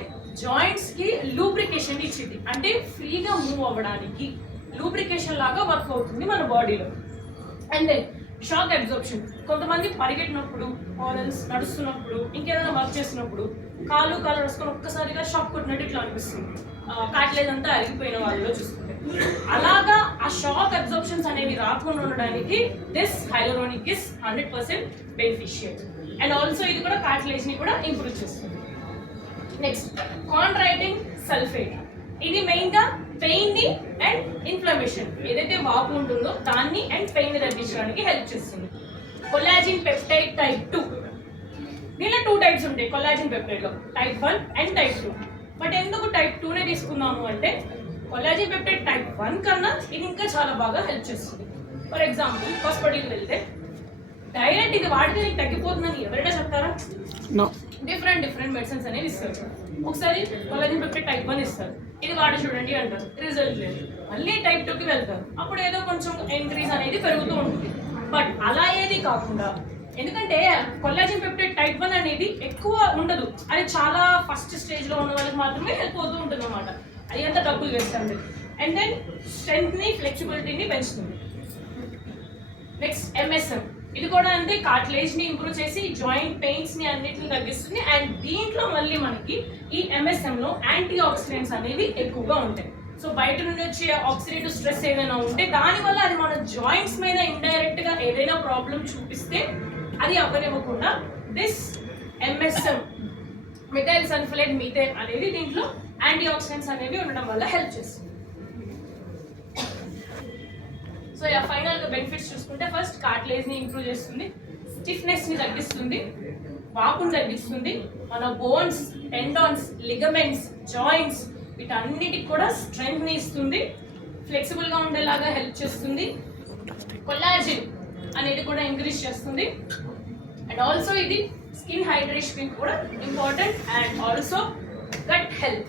జాయింట్స్ కి లూబ్రికేషన్ ఇచ్చింది, అంటే ఫ్రీగా మూవ్ అవ్వడానికి లూబ్రికేషన్ లాగా వర్క్ అవుతుంది మన బాడీలో. అండ్ దెన్ షాక్ అబ్జార్ప్షన్, కొంతమంది పరిగెట్టినప్పుడు ఆరల్స్ నడుస్తున్నప్పుడు ఇంకేదైనా వర్క్ చేస్తున్నప్పుడు కాళ్ళు వేసుకొని ఒక్కసారిగా షాక్ కొట్టినట్టు ఇట్లా అనిపిస్తుంది, కాట్లేదంతా అరిగిపోయిన వాళ్ళలో చూసుకుంటే. అలాగా ఆ షాక్ అబ్జార్ప్షన్స్ అనేవి రాకుండా ఉండడానికి this hyaluronic is 100% beneficial. And also ఇది కూడా కార్టిలేజ్ ని కూడా ఇంప్రూవ్ చేస్తుంది. నెక్స్ట్ కాండ్రైటిన్ సల్ఫేట్, ఇది మెయిన్ గా పెయిన్ ని అండ్ ఇన్ఫ్లమేషన్ ఏదైతే వాపు ఉంటుందో దాన్ని అండ్ పెయిన్ ని తగ్గించడానికి హెల్ప్ చేస్తుంది. Collagen peptide type 2. దీనిలో 2 టైప్స్ ఉంటాయి కొలాజిన్ పెప్టైడ్లో, టైప్ 1 అండ్ టైప్ 2. బట్ ఎందుకు టైప్ 2నే తీసుకున్నాము అంటే కొలాజిన్ పెప్టైడ్ టైప్ 1 కన్నా ఇది ఇంకా చాలా బాగా హెల్ప్ చేస్తుంది. ఫర్ ఎగ్జాంపుల్ హాస్పిటల్కి వెళ్తే డైరెక్ట్ ఇది వాడితే నీకు తగ్గిపోతుందని ఎవరైనా చెప్తారా? డిఫరెంట్ మెడిసిన్స్ అనేవి ఇస్తారు. ఒకసారి కొలాజిన్ పెప్టైడ్ టైప్ 1 ఇస్తారు, ఇది వాడి చూడండి అంటారు, రిజల్ట్ లేదు. మళ్ళీ టైప్ 2కి వెళ్తారు, అప్పుడు ఏదో కొంచెం ఇంక్రీజ్ అనేది పెరుగుతూ ఉంటుంది. బట్ అలా ఏది కాకుండా, ఎందుకంటే కొలాజిన్ పెప్టైడ్ టైప్ 1 అనేది ఎక్కువ ఉండదు, అది చాలా ఫస్ట్ స్టేజ్లో ఉన్న వాళ్ళకి మాత్రమే హెల్ప్ అవుతూ ఉంటుంది అన్నమాట. అది అంతా డబ్బులు వేస్తుంది. అండ్ దెన్ స్ట్రెంగ్త్ని ఫ్లెక్సిబిలిటీని పెంచుతుంది. నెక్స్ట్ MSM, ఇది కూడా అంటే కార్టిలేజ్ని ఇంప్రూవ్ చేసి జాయింట్ పెయిన్స్ని అన్నిటిని తగ్గిస్తుంది. అండ్ దీంట్లో మళ్ళీ మనకి ఈ MSMలో యాంటీ ఆక్సిడెంట్స్ అనేవి ఎక్కువగా ఉంటాయి. సో బయట నుండి వచ్చే ఆక్సిడేటివ్ స్ట్రెస్ ఏదైనా ఉంటే దానివల్ల అది మన జాయింట్స్ మీద ఇండైరెక్ట్గా ఏదైనా ప్రాబ్లం చూపిస్తే అది అవ్వనివ్వకుండా this MSM methyl sulfonate methane అనేది దీంట్లో యాంటీ ఆక్సిడెంట్స్ అనేవి ఉండడం వల్ల హెల్ప్ చేస్తుంది. సో ఫైనల్గా బెనిఫిట్స్ చూసుకుంటే ఫస్ట్ కార్టిలేజ్ని ఇంప్రూవ్ చేస్తుంది, స్టిఫ్నెస్ని తగ్గిస్తుంది, వాపుని తగ్గిస్తుంది, మన బోన్స్, టెండాన్స్, లిగమెంట్స్, జాయింట్స్ వీటన్నిటికి కూడా స్ట్రెంగ్త్ని ఇస్తుంది, ఫ్లెక్సిబుల్గా ఉండేలాగా హెల్ప్ చేస్తుంది, కొలాజిన్ అనేది కూడా ఇంక్రీజ్ చేస్తుంది. అండ్ ఆల్సో ఇది స్కిన్ హైడ్రేషన్ కూడా important. And also gut health,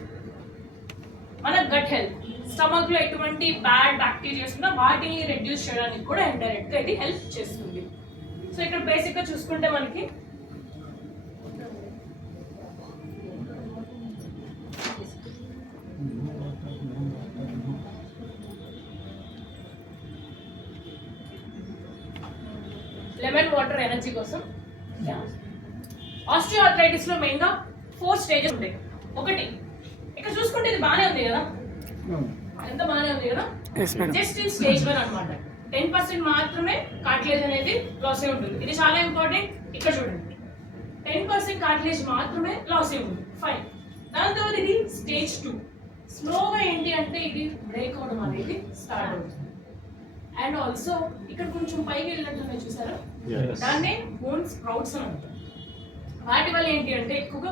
మన గట్ హెల్త్, స్టమక్లో ఎటువంటి బ్యాడ్ బ్యాక్టీరియాస్ ఉన్నా వాటిని రెడ్యూస్ చేయడానికి కూడా ఇండైరెక్ట్గా ఇది హెల్ప్ చేస్తుంది. సో ఇక్కడ బేసిక్గా చూసుకుంటే మనకి లెమన్ వాటర్ ఎనర్జీ కోసం. ఆస్టియోఆర్థరైటిస్లో మెయిన్గా 4 స్టేజెస్ ఉంటాయి. ఒకటి ఇక్కడ చూసుకుంటే ఇది బాగానే ఉంది కదా, ఎంత బాగానే ఉంది కదా, జస్ట్ ఇన్ స్టేజ్ 1 అనమాట. 10% మాత్రమే కార్టిలేజ్ అనేది లాస్ అయి ఉంటుంది. ఇది చాలా ఇంపార్టెంట్. ఇక్కడ చూడండి 10% కార్టిలేజ్ మాత్రమే లాస్ అయి ఉంటుంది. ఫైన్. దాని తర్వాత ఇది స్టేజ్ 2. స్లోగా ఏంటి అంటే ఇది బ్రేక్ అవడం అనేది స్టార్ట్ అవుతుంది. అండ్ ఆల్సో ఇక్కడ కొంచెం పైకి వెళ్ళినట్టు చూసారా, దాన్నే బోన్ స్ప్రౌట్స్ అని అంటారు. వాటి వల్ల ఏంటి అంటే ఎక్కువగా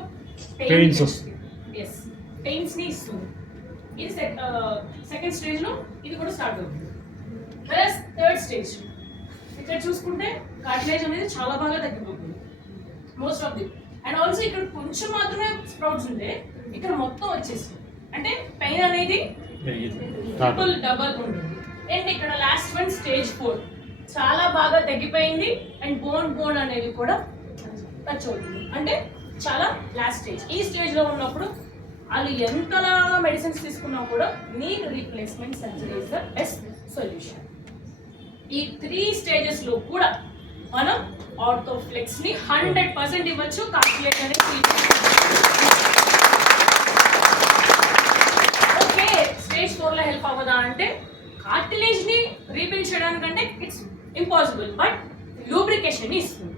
పెయిన్స్ ని ఇస్తుంది. ఇది సెకండ్ స్టేజ్లో ఇది కూడా స్టార్ట్ అవుతుంది. ప్లస్ థర్డ్ స్టేజ్ ఇక్కడ చూసుకుంటే కార్టిలేజ్ అనేది చాలా బాగా తగ్గిపోతుంది most of the. And also ఇక్కడ కొంచెం మాత్రమే స్ప్రౌట్స్ ఉంటే ఇక్కడ మొత్తం వచ్చేసింది, అంటే పెయిన్ అనేది డబల్ ఉంటుంది. అండ్ ఇక్కడ లాస్ట్ వన్ స్టేజ్ 4 చాలా బాగా తగ్గిపోయింది. అండ్ బోన్ అనేది కూడా టచ్ అవుతుంది, అంటే చాలా లాస్ట్ స్టేజ్. ఈ స్టేజ్లో ఉన్నప్పుడు వాళ్ళు ఎంతలా మెడిసిన్స్ తీసుకున్నా కూడా knee replacement surgery is the best solution. ఈ 3 స్టేజెస్లో కూడా మనం ఆర్థోఫ్లెక్స్ని 100% ఇవ్వచ్చు. కార్టిలేజ్ అనేది ఓకే, స్టేజ్ 4లో హెల్ప్ అవ్వదా అంటే కార్టిలేజ్ని రీబిల్డ్ చేయడానికంటే ఇట్స్ ఇంపాసిబుల్, బట్ లూబ్రికేషన్ ఇస్తుంది,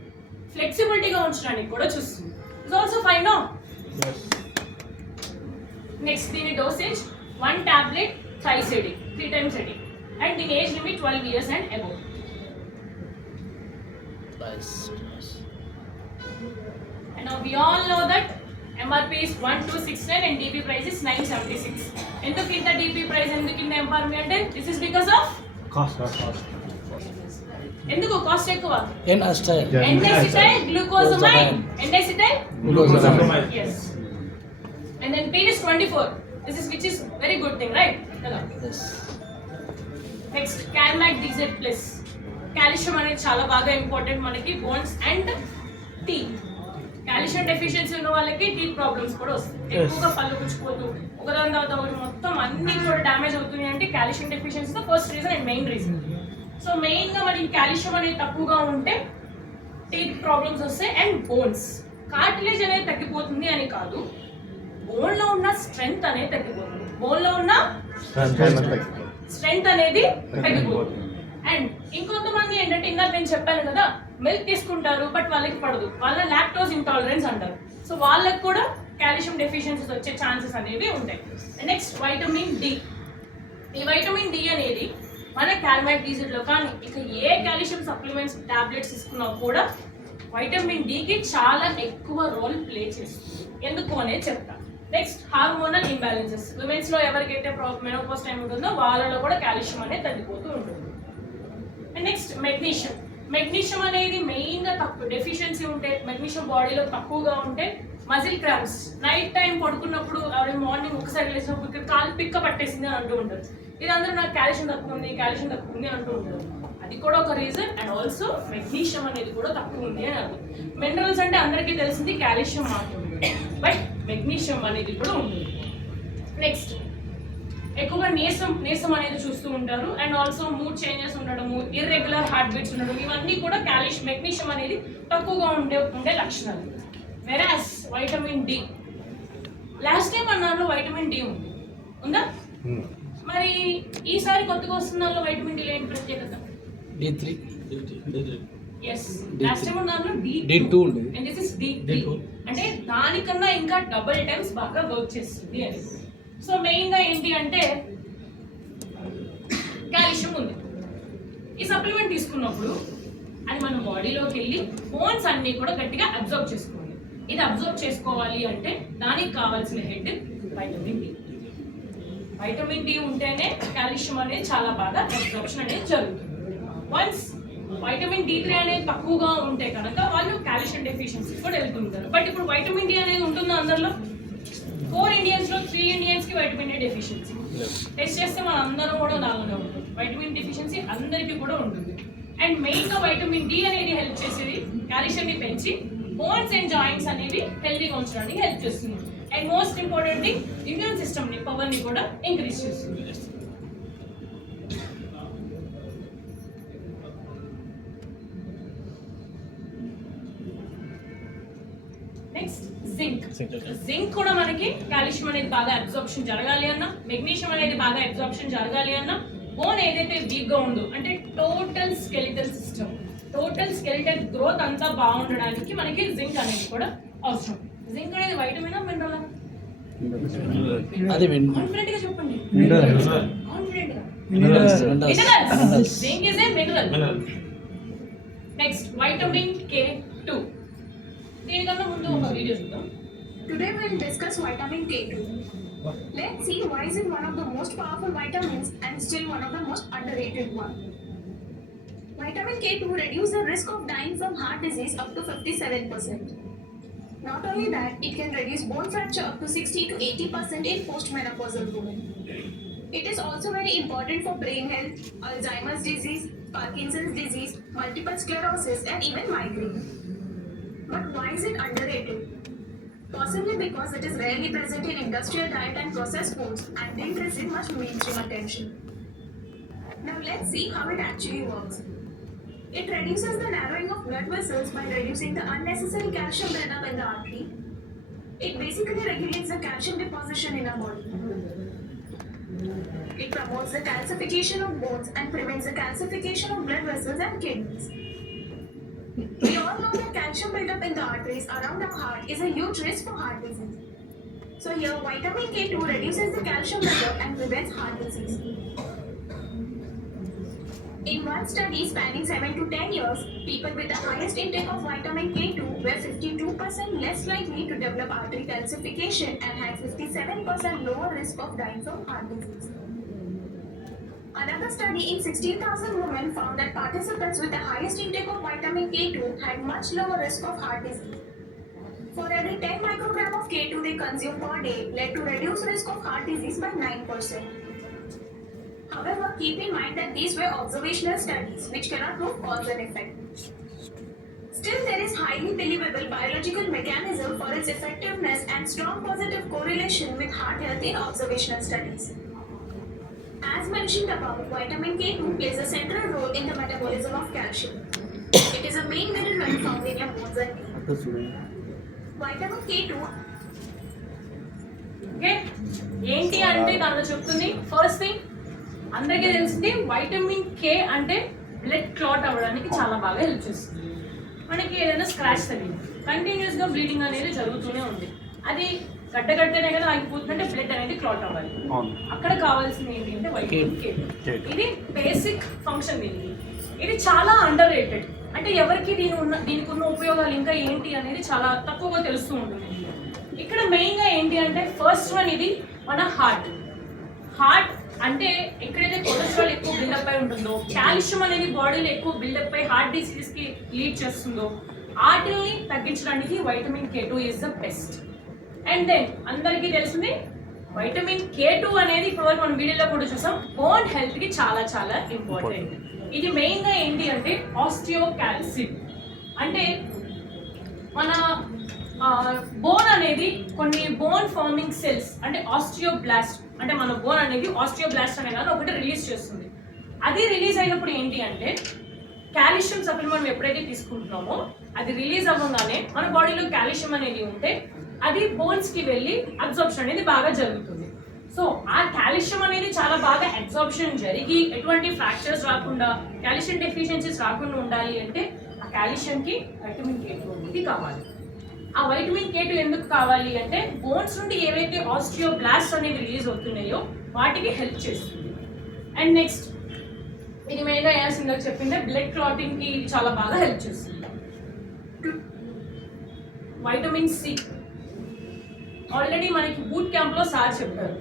ఫ్లెక్సిబిలిటీగా ఉంచడానికి కూడా చూస్తుంది. It's also fine no. Next దీని dosage 1 tablet thrice a day, 3 times a day, and the age limit 12 years and above. And now we all know that MRP is 1269 and DP price is 976. ఎందుకు ఇంత DP price, ఎందుకు ఇంత MRP అంటే this is because of ఎందుకు cost ఎక్కువ. N-acetyl glucosamine. N-acetyl glucosamine. Yes. And then pain is 24. This is which is very good thing, right? Yes. Next, Carmac DZ Plus. Calcium అనేది చాలా బాగా important మనకి bones and teeth. Calcium deficiency ఉన్న వాళ్ళకి teeth problems కూడా వస్తాయి. ఎక్కువగా పళ్ళు పుచ్చిపోతూ ఒకదాని తర్వాత ఒకటి మొత్తం అన్ని కూడా డ్యామేజ్ అవుతుంది అంటే calcium deficiency the first reason and main reason. So మెయిన్గా మనకి కాల్షియం అనేది తక్కువగా ఉంటే టీత్ ప్రాబ్లమ్స్ వస్తాయి. అండ్ బోన్స్, కార్టిలేజ్ అనేది తగ్గిపోతుంది అని కాదు, బోన్లో ఉన్న స్ట్రెంగ్త్ అనేది తగ్గిపోతుంది. బోన్లో ఉన్న స్ట్రెంగ్త్ అనేది తగ్గిపోతుంది. అండ్ ఇంకొంతమంది ఏంటంటే ఇందాక నేను చెప్పాను కదా, మిల్క్ తీసుకుంటారు బట్ వాళ్ళకి పడదు, వాళ్ళ లాక్టోజ్ ఇంటాలరెన్స్ అంటారు. సో వాళ్ళకి కూడా కాల్షియం డెఫిషియన్సీస్ వచ్చే ఛాన్సెస్ అనేవి ఉంటాయి. Next vitamin D. ఈ వైటమిన్ డి అనేది మన క్యాల్మైట్ డీజిల్లో కానీ ఇక ఏ కాల్షియం సప్లిమెంట్స్ టాబ్లెట్స్ తీసుకున్నా కూడా వైటమిన్ డికి చాలా ఎక్కువ రోల్ ప్లే చేస్తుంది. ఎందుకు అనేది చెప్తాను. Next hormonal imbalances. ఉమెన్స్ లో ఎవరికైతే మెనోపాజ్ టైం ఉంటుందో వాళ్ళలో కూడా కాల్షియం అనేది తగ్గిపోతూ ఉంటుంది. And next magnesium. మెగ్నీషియం అనేది మెయిన్ గా తక్కువ డెఫిషియన్సీ ఉంటే, మెగ్నీషియం బాడీలో తక్కువగా ఉంటే మజిల్ క్రాంప్స్, నైట్ టైం పడుకున్నప్పుడు మార్నింగ్ ఒకసారి లేచినప్పుడు ఇక్కడ కాలు పిక్క పట్టేసింది అని అంటూ ఉంటారు. ఇది అందరూ నాకు కాల్షియం తక్కువ ఉంది అంటూ ఉంటారు. అది కూడా ఒక రీజన్. అండ్ ఆల్సో మెగ్నీషియం అనేది కూడా తక్కువ ఉంది అని అర్థం. మినరల్స్ అంటే అందరికీ తెలిసింది కాల్షియం మాత్రమే, బట్ మెగ్నీషియం అనేది కూడా ఉంది. నెక్స్ట్ ఎక్కువగా నీరసం అనేది చూస్తూ ఉంటారు. అండ్ ఆల్సో మూడ్ చేంజెస్ ఉండడము, ఇర్రెగ్యులర్ హార్ట్ బీట్స్ ఉండడం, ఇవన్నీ కూడా మెగ్నీషియం అనేది తక్కువగా ఉండే లక్షణాలు. వెరాస్ వైటమిన్ డి, లాస్ట్ టైం అన్నారు వైటమిన్ డి ఉందా? మరి ఈసారి కొత్తగా వస్తున్న దానిలో వైటమిన్ డి ఏంటి ప్రత్యేకత? D3. ఎస్, లాస్ట్ టైం ఉన్నాను D2 ఉంది. And this is D3. అంటే దానికన్నా ఇంకా డబుల్ టైమ్స్ బాగా వర్క్ చేస్తుంది అని. సో మెయిన్ గా ఏంటి అంటే కాల్షియం ఉంది. ఈ సప్లిమెంట్ తీసుకున్నప్పుడు అది మన బాడీలోకి వెళ్ళి బోన్స్ అన్ని కూడా గట్టిగా అబ్జర్వ్ చేసుకోవాలి. ఇది అబ్జర్వ్ చేసుకోవాలి అంటే దానికి కావాల్సిన హెడ్ వైటమిన్ డి. వైటమిన్ డి ఉంటేనే కాల్షియం అనేది చాలా బాగా అబ్జర్ప్షన్ అనేది జరుగుతుంది. వన్స్ వైటమిన్ D3 అనేది తక్కువగా ఉంటే కనుక వాళ్ళు కాల్షియం డెఫిషియన్సీ కూడా వెళ్తుంటారు. బట్ ఇప్పుడు వైటమిన్ డి అనేది ఉంటుందో అందరిలో? 4 ఇండియన్స్ లో 3 ఇండియన్స్ కి వైటమిన్ డి డెఫిషియన్సీ. టెస్ట్ చేస్తే మన అందరం కూడా నాలుగునే ఉంటుంది. వైటమిన్ డెఫిషియన్సీ అందరికీ కూడా ఉంటుంది. అండ్ మెయిన్ గా వైటమిన్ డి అనేది హెల్ప్ చేసేది కాల్షియం ని పెంచి బోన్స్ అండ్ జాయింట్స్ అనేవి హెల్తీగా ఉంచడానికి హెల్ప్ చేస్తుంది. And most important thing immune system ని, పవర్ ని కూడా ఇంక్రీజ్ చేస్తుంది. నెక్స్ట్ జింక్ కూడా మనకి కాల్షియం అనేది బాగా అబ్జార్ప్షన్ జరగాలి అన్నా, మెగ్నీషియం అనేది బాగా అబ్జార్ప్షన్ జరగాలి అన్నా, బోన్ ఏదైతే వీక్ గా ఉందో అంటే టోటల్ స్కెలిటల్ గ్రోత్ అంతా బాగుండడానికి మనకి జింక్ అనేది కూడా అవసరం. జింక్ అనేది వైటమినా మినరలా? అది కాన్ఫిడెంట్ గా చెప్పండి. కాన్ఫిడెంట్ గా minerals. Zinc is a mineral. Next vitamin K2. దీనికన్నా ముందు ఒక వీడియో చూద్దాం. Today we will discuss vitamin K2. Let's see why is it one of the most powerful vitamins and still one of the most underrated one. Vitamin K2 reduces the risk of dying from heart disease up to 57%. Not only that, it can reduce bone fracture up to 60 to 80% in postmenopausal women. It is also very important for brain health, Alzheimer's disease, Parkinson's disease, multiple sclerosis and even migraine. But why is it underrated? Possibly because it is rarely present in industrial diet and processed foods and didn't receive much mainstream attention. Now let's see how it actually works. It reduces the narrowing of blood vessels by reducing the unnecessary calcium buildup in the artery. It basically regulates the calcium deposition in our body. It promotes the calcification of bones and prevents the calcification of blood vessels and kidneys. We all know that calcium buildup in the arteries around our heart is a huge risk for heart disease. So here vitamin K2 reduces the calcium buildup and prevents heart disease. In one study spanning 7 to 10 years, people with the highest intake of vitamin K2 were 52% less likely to develop artery calcification and had 57% lower risk of dying from heart disease. Another study in 16,000 women found that participants with the highest intake of vitamin K2 had much lower risk of heart disease. For every 10 microgram of K2 they consume per day led to reduced risk of heart disease by 9%. However, keep in mind that these were observational studies which cannot prove cause and effect. Still, there is highly believable biological mechanism for its effectiveness and strong positive correlation with heart health in observational studies. As mentioned above, vitamin K2 plays a central role in the metabolism of calcium. It is a main mineral found in your bones and teeth. Vitamin K2 okay, ఏంటి అంటే దానిలో చెప్తుంది. First thing అందరికీ తెలిసింది vitamin K అంటే blood clot అవ్వడానికి చాలా బాగా హెల్ప్ చేస్తుంది. మనకి ఏదైనా స్క్రాచ్ తగిలి కంటిన్యూస్గా బ్లీడింగ్ అనేది జరుగుతూనే ఉంది. అది గడ్డగడ్డనే కదా ఆగిపోతుంది, అంటే బ్లడ్ అనేది క్లాట్ అవ్వాలి. అక్కడ కావాల్సింది ఏంటి అంటే వైటమిన్ K2. ఇది బేసిక్ ఫంక్షన్ దీనికి. ఇది చాలా అండర్ రేటెడ్, అంటే ఎవరికి దీనికి ఉన్న ఉపయోగాలు ఇంకా ఏంటి అనేది చాలా తక్కువగా తెలుస్తూ ఉంటుంది. ఇక్కడ మెయిన్గా ఏంటి అంటే ఫస్ట్ వన్ ఇది మన హార్ట్ అంటే ఎక్కడైతే కొలెస్ట్రాల్ ఎక్కువ బిల్డప్ అయి ఉంటుందో, కాల్షియం అనేది బాడీలో ఎక్కువ బిల్డప్ అయి హార్ట్ డిసీజ్కి లీడ్ చేస్తుందో వాటిని తగ్గించడానికి vitamin K2 is the best. And then అందరికీ తెలిసింది వైటమిన్ K2 అనేది ఇప్పటివరకు మనం వీడియోలో కూడా చూసాం, బోన్ హెల్త్కి చాలా చాలా ఇంపార్టెంట్. ఇది మెయిన్గా ఏంటి అంటే ఆస్టియోకాల్సిన్, అంటే మన బోన్ అనేది కొన్ని బోన్ ఫార్మింగ్ సెల్స్ అంటే ఆస్టియోబ్లాస్ట్, అంటే మన బోన్ అనేది ఆస్టియోబ్లాస్ట్ అనే దాన్ని ఒకటి రిలీజ్ చేస్తుంది. అది రిలీజ్ అయినప్పుడు ఏంటి అంటే కాల్షియం సప్లిమెంట్ ఎప్పుడైతే తీసుకుంటున్నామో అది రిలీజ్ అవ్వగానే మన బాడీలో కాల్షియం అనేది ఉంటే అది బోన్స్కి వెళ్ళి అబ్జార్ప్షన్ అనేది బాగా జరుగుతుంది. సో ఆ కాల్షియం అనేది చాలా బాగా అబ్జార్ప్షన్ జరిగి ఎటువంటి ఫ్రాక్చర్స్ రాకుండా, కాల్షియం డెఫిషియన్సీస్ రాకుండా ఉండాలి అంటే ఆ కాల్షియంకి వైటమిన్ K2 అనేది కావాలి. ఆ వైటమిన్ K2 ఎందుకు కావాలి అంటే బోన్స్ నుండి ఏవైతే ఆస్టియోబ్లాస్ట్ అనేది రిలీజ్ అవుతున్నాయో వాటికి హెల్ప్ చేస్తుంది. అండ్ నెక్స్ట్ ఇది మెయిన్గా ఏసిందో చెప్పిందే బ్లడ్ క్లాటింగ్కి ఇది చాలా బాగా హెల్ప్ చేస్తుంది. వైటమిన్ C ఆల్రెడీ మనకి బూట్ క్యాంప్లో సార్ చెప్పారు,